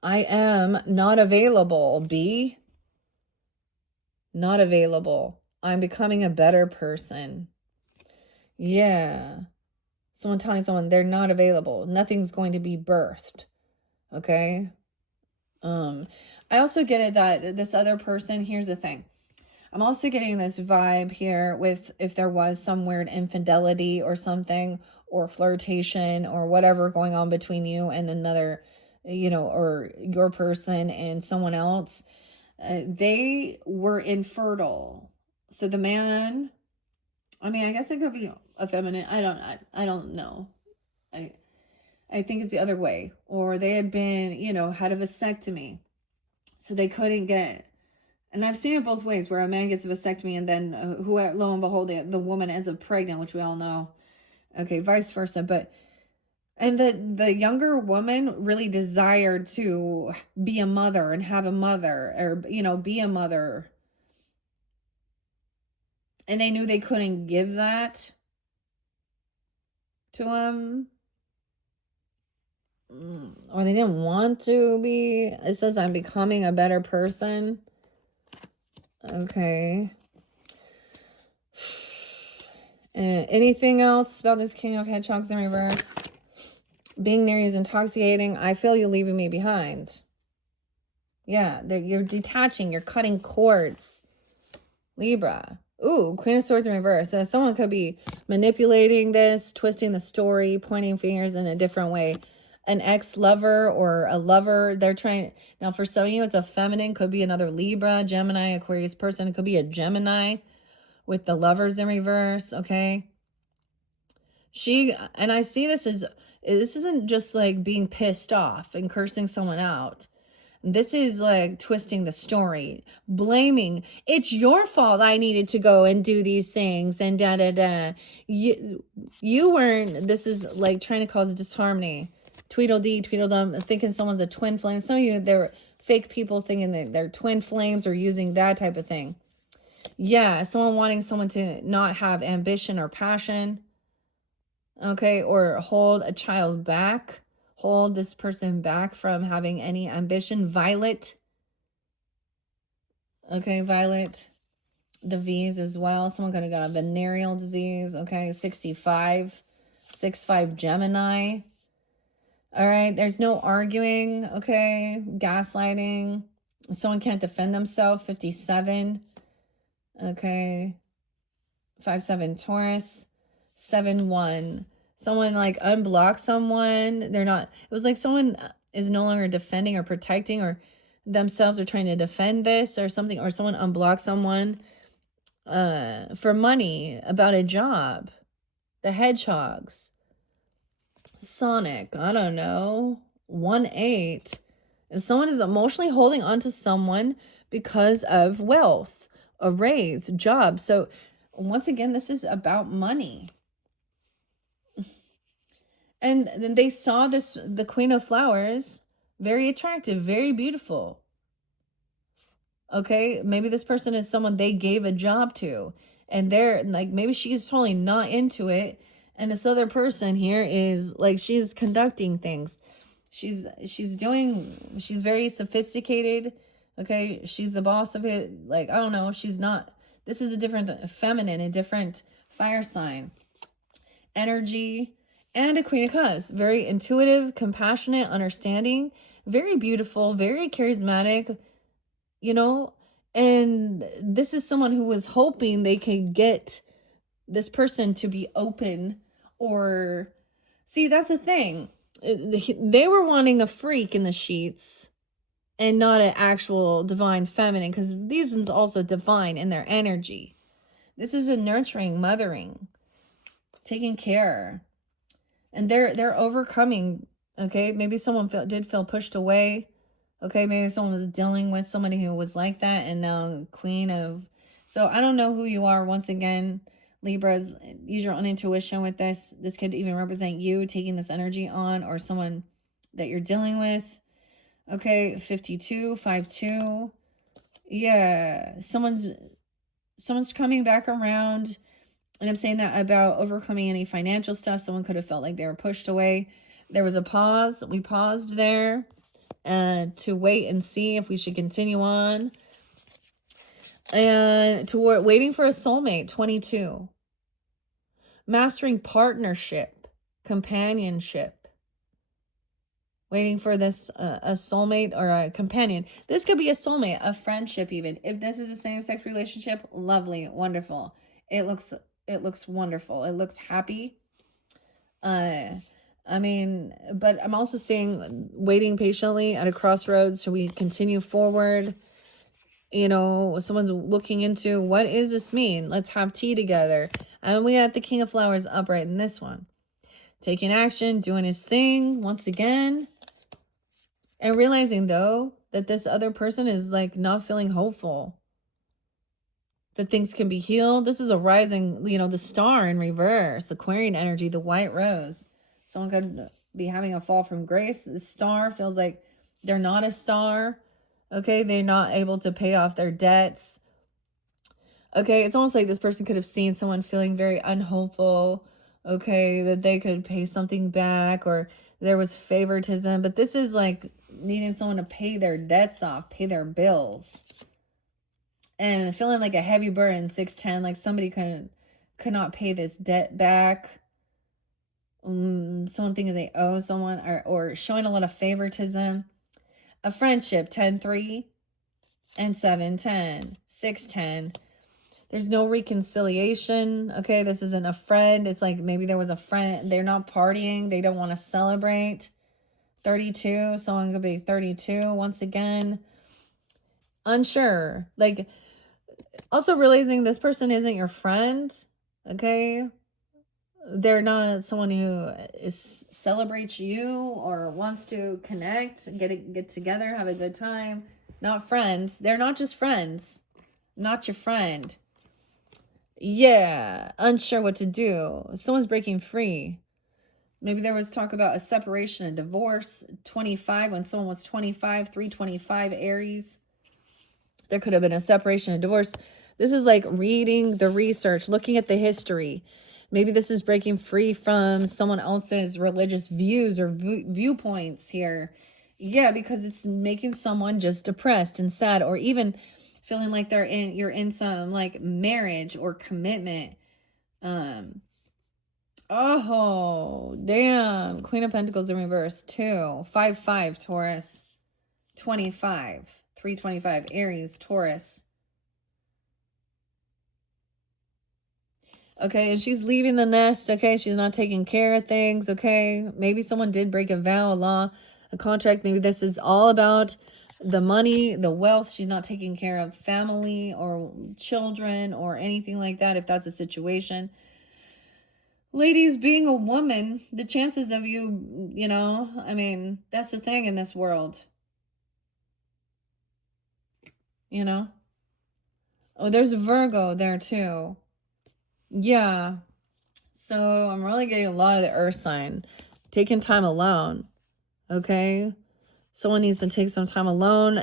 I am not available, B. Not available. I'm becoming a better person. Yeah. Someone telling someone they're not available. Nothing's going to be birthed. Okay? I also get it that this other person, here's the thing. I'm also getting this vibe here with if there was some weird infidelity or something, or flirtation or whatever going on between you and another, or your person and someone else. They were infertile. So the man, I mean, I guess it could be effeminate. I don't know. I think it's the other way. Or they had been, had a vasectomy. So they couldn't get, and I've seen it both ways, where a man gets a vasectomy and then lo and behold, the woman ends up pregnant, which we all know. Okay, vice versa. And the younger woman really desired to be a mother and have a mother, or, be a mother. And they knew they couldn't give that to him. Or they didn't want to be. It says, I'm becoming a better person. Okay. Anything else about this King of Hedgehogs in reverse? Being near you is intoxicating. I feel you leaving me behind. Yeah, you're detaching. You're cutting cords. Libra. Ooh, Queen of Swords in reverse. So someone could be manipulating this, twisting the story, pointing fingers in a different way. An ex-lover or a lover, they're trying. Now, for some of you, it's a feminine. Could be another Libra, Gemini, Aquarius person. It could be a Gemini with the Lovers in reverse, okay? And I see this isn't just like being pissed off and cursing someone out. This is like twisting the story, blaming, it's your fault I needed to go and do these things and da-da-da. You weren't, this is like trying to cause disharmony. Tweedledee, Tweedledum, thinking someone's a twin flame. Some of you, they're fake people thinking they're twin flames or using that type of thing. Yeah, someone wanting someone to not have ambition or passion. Okay, or hold a child back. Hold this person back from having any ambition. Violet. Okay, Violet. the V's as well. Someone could have got a venereal disease. Okay, 65, 6-5 Gemini. All right, there's no arguing. Okay, gaslighting. Someone can't defend themselves. 57. Okay, 5-7 Taurus. 7-1. Someone like unblock someone. They're not. It was like someone is no longer defending or protecting or themselves or trying to defend this or something, or someone unblock someone for money about a job. The hedgehogs. Sonic, I don't know. 1-8. And someone is emotionally holding on to someone because of wealth, a raise, job. So once again, this is about money. And then they saw this, the Queen of Flowers, very attractive, very beautiful. Okay, maybe this person is someone they gave a job to, and they're like, maybe she's totally not into it, and this other person here is like, she's conducting things. She's very sophisticated. Okay, she's the boss of it. Like, I don't know, she's not. This is a different feminine, a different fire sign energy, and a Queen of Cups. Very intuitive, compassionate, understanding, very beautiful, very charismatic, you know. And this is someone who was hoping they could get this person to be open, or see, that's the thing. They were wanting a freak in the sheets and not an actual divine feminine, because these ones also divine in their energy. This is a nurturing, mothering, taking care, and they're overcoming. Okay, maybe someone did feel pushed away. Okay, maybe someone was dealing with somebody who was like that, and now Queen of. So I don't know who you are. Once again, Libras, use your own intuition with this. This could even represent you taking this energy on, or someone that you're dealing with. Okay, 52, 5-2. Yeah, someone's coming back around. And I'm saying that about overcoming any financial stuff. Someone could have felt like they were pushed away. There was a pause. We paused there to wait and see if we should continue on. And waiting for a soulmate, 22. Mastering partnership, companionship. Waiting for this, a soulmate or a companion. This could be a soulmate, a friendship even. If this is a same-sex relationship, lovely, wonderful. It looks wonderful. It looks happy. I mean, but I'm also seeing waiting patiently at a crossroads. Should we continue forward? You know, someone's looking into, what does this mean? Let's have tea together. And we had the King of Flowers upright in this one. Taking action, doing his thing once again. And realizing, though, that this other person is like not feeling hopeful. That things can be healed. This is a rising, you know, the star in reverse, Aquarian energy, the white rose. Someone could be having a fall from grace. The star feels like they're not a star. Okay, they're not able to pay off their debts. Okay, it's almost like this person could have seen someone feeling very unhopeful. Okay, that they could pay something back, or there was favoritism. But this is like needing someone to pay their debts off, pay their bills. And feeling like a heavy burden, 6-10, like somebody could not pay this debt back. Someone thinking they owe someone, or showing a lot of favoritism. A friendship, 10-3 and 7-10, 6-10. There's no reconciliation. Okay, this isn't a friend. It's like maybe there was a friend. They're not partying. They don't want to celebrate. 32. Someone could be 32 once again. Unsure. Like, also realizing this person isn't your friend. Okay, they're not someone who celebrates you or wants to connect, get together, have a good time. Not friends. They're not just friends. Not your friend. Yeah, unsure what to do. Someone's breaking free. Maybe there was talk about a separation, a divorce. 25, when someone was 25, 325 Aries. There could have been a separation, a divorce. This is like reading the research, looking at the history. Maybe this is breaking free from someone else's religious views or viewpoints here. Yeah, because it's making someone just depressed and sad, or even feeling like you're in some like marriage or commitment. Oh, damn. Queen of Pentacles in reverse. 2, 5, 5, Taurus. 25, 325, Aries, Taurus. Okay, and she's leaving the nest. Okay, she's not taking care of things. Okay, maybe someone did break a vow, a law, a contract. Maybe this is all about the money, the wealth. She's not taking care of family or children or anything like that, if that's a situation. Ladies, being a woman, the chances of you, you know, I mean, that's the thing in this world. You know? Oh, there's a Virgo there too. Yeah. So I'm really getting a lot of the earth sign. Taking time alone. Okay. Someone needs to take some time alone.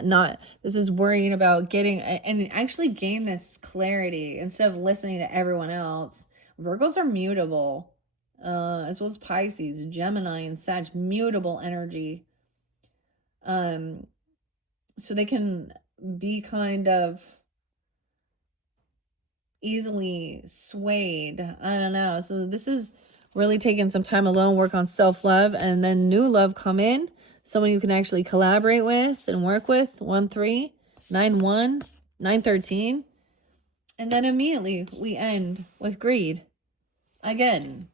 This is worrying about getting and actually gain this clarity instead of listening to everyone else. Virgos are mutable. As well as Pisces, Gemini, and Sag, mutable energy. So they can be kind of easily swayed. I don't know. So this is really taking some time alone, work on self-love, and then new love come in. Someone you can actually collaborate with and work with. 1, 3, 9, 1, 9, 13. And then immediately we end with greed. Again,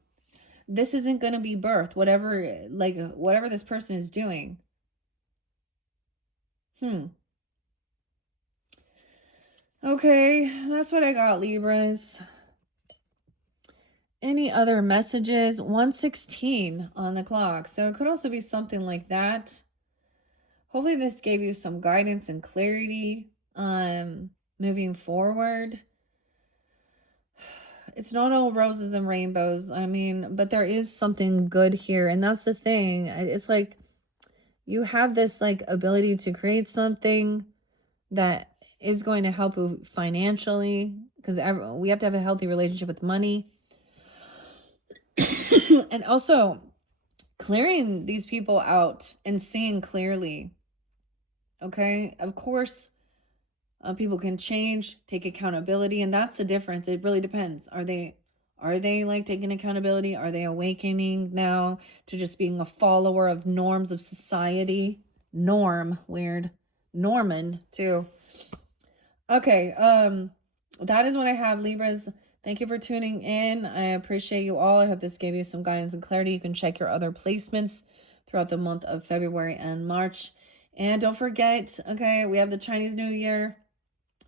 this isn't going to be birth, whatever this person is doing. Okay, that's what I got, Libras. Any other messages? 1:16 on the clock. So it could also be something like that. Hopefully this gave you some guidance and clarity moving forward. It's not all roses and rainbows. I mean, but there is something good here. And that's the thing. It's like you have this like ability to create something that is going to help you financially, because we have to have a healthy relationship with money. And also clearing these people out and seeing clearly. Okay, of course, people can change, take accountability, and that's the difference. It really depends. Are they like taking accountability? Are they awakening now to just being a follower of norms of society? Weird. Norman too. Okay, that is what I have, Libras. Thank you for tuning in. I appreciate you all. I hope this gave you some guidance and clarity. You can check your other placements throughout the month of February and March. And don't forget, okay, we have the Chinese New Year.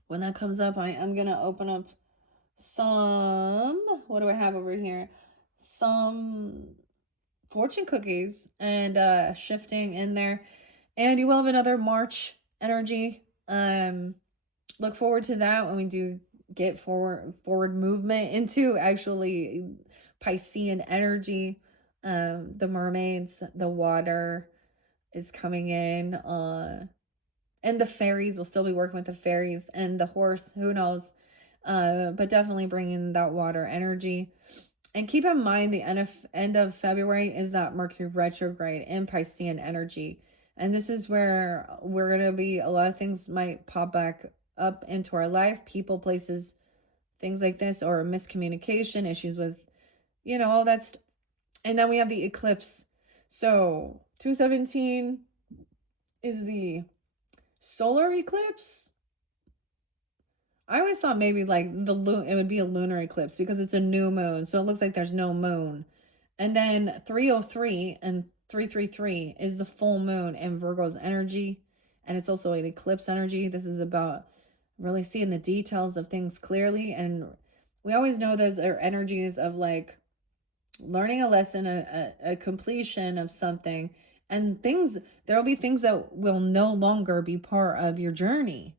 When that comes up, I am going to open up some, what do I have over here? Some fortune cookies and shifting in there. And you will have another March energy. Look forward to that when we do get forward movement into actually Piscean energy. The mermaids, the water is coming in, and the fairies. Will still be working with the fairies and the horse, who knows, but definitely bringing that water energy. And keep in mind the end of February is that Mercury retrograde in Piscean energy, and this is where we're going to be, a lot of things might pop back up into our life, people, places, things like this, or miscommunication issues with, you know, all that and then we have the eclipse. So 2/17 is the solar eclipse. I always thought maybe like it would be a lunar eclipse because it's a new moon, so it looks like there's no moon. And then 303 and 333 is the full moon in Virgo's energy, and it's also an eclipse energy. This is about really seeing the details of things clearly, and we always know those are energies of like learning a lesson, a completion of something, and things, there will be things that will no longer be part of your journey,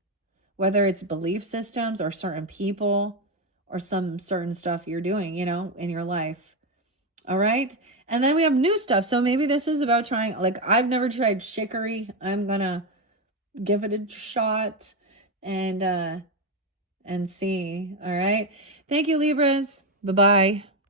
whether it's belief systems or certain people or some certain stuff you're doing, you know, in your life. All right. And then we have new stuff. So maybe this is about trying, like, I've never tried chicory. I'm gonna give it a shot and see. All right. Thank you, Libras. Bye-bye.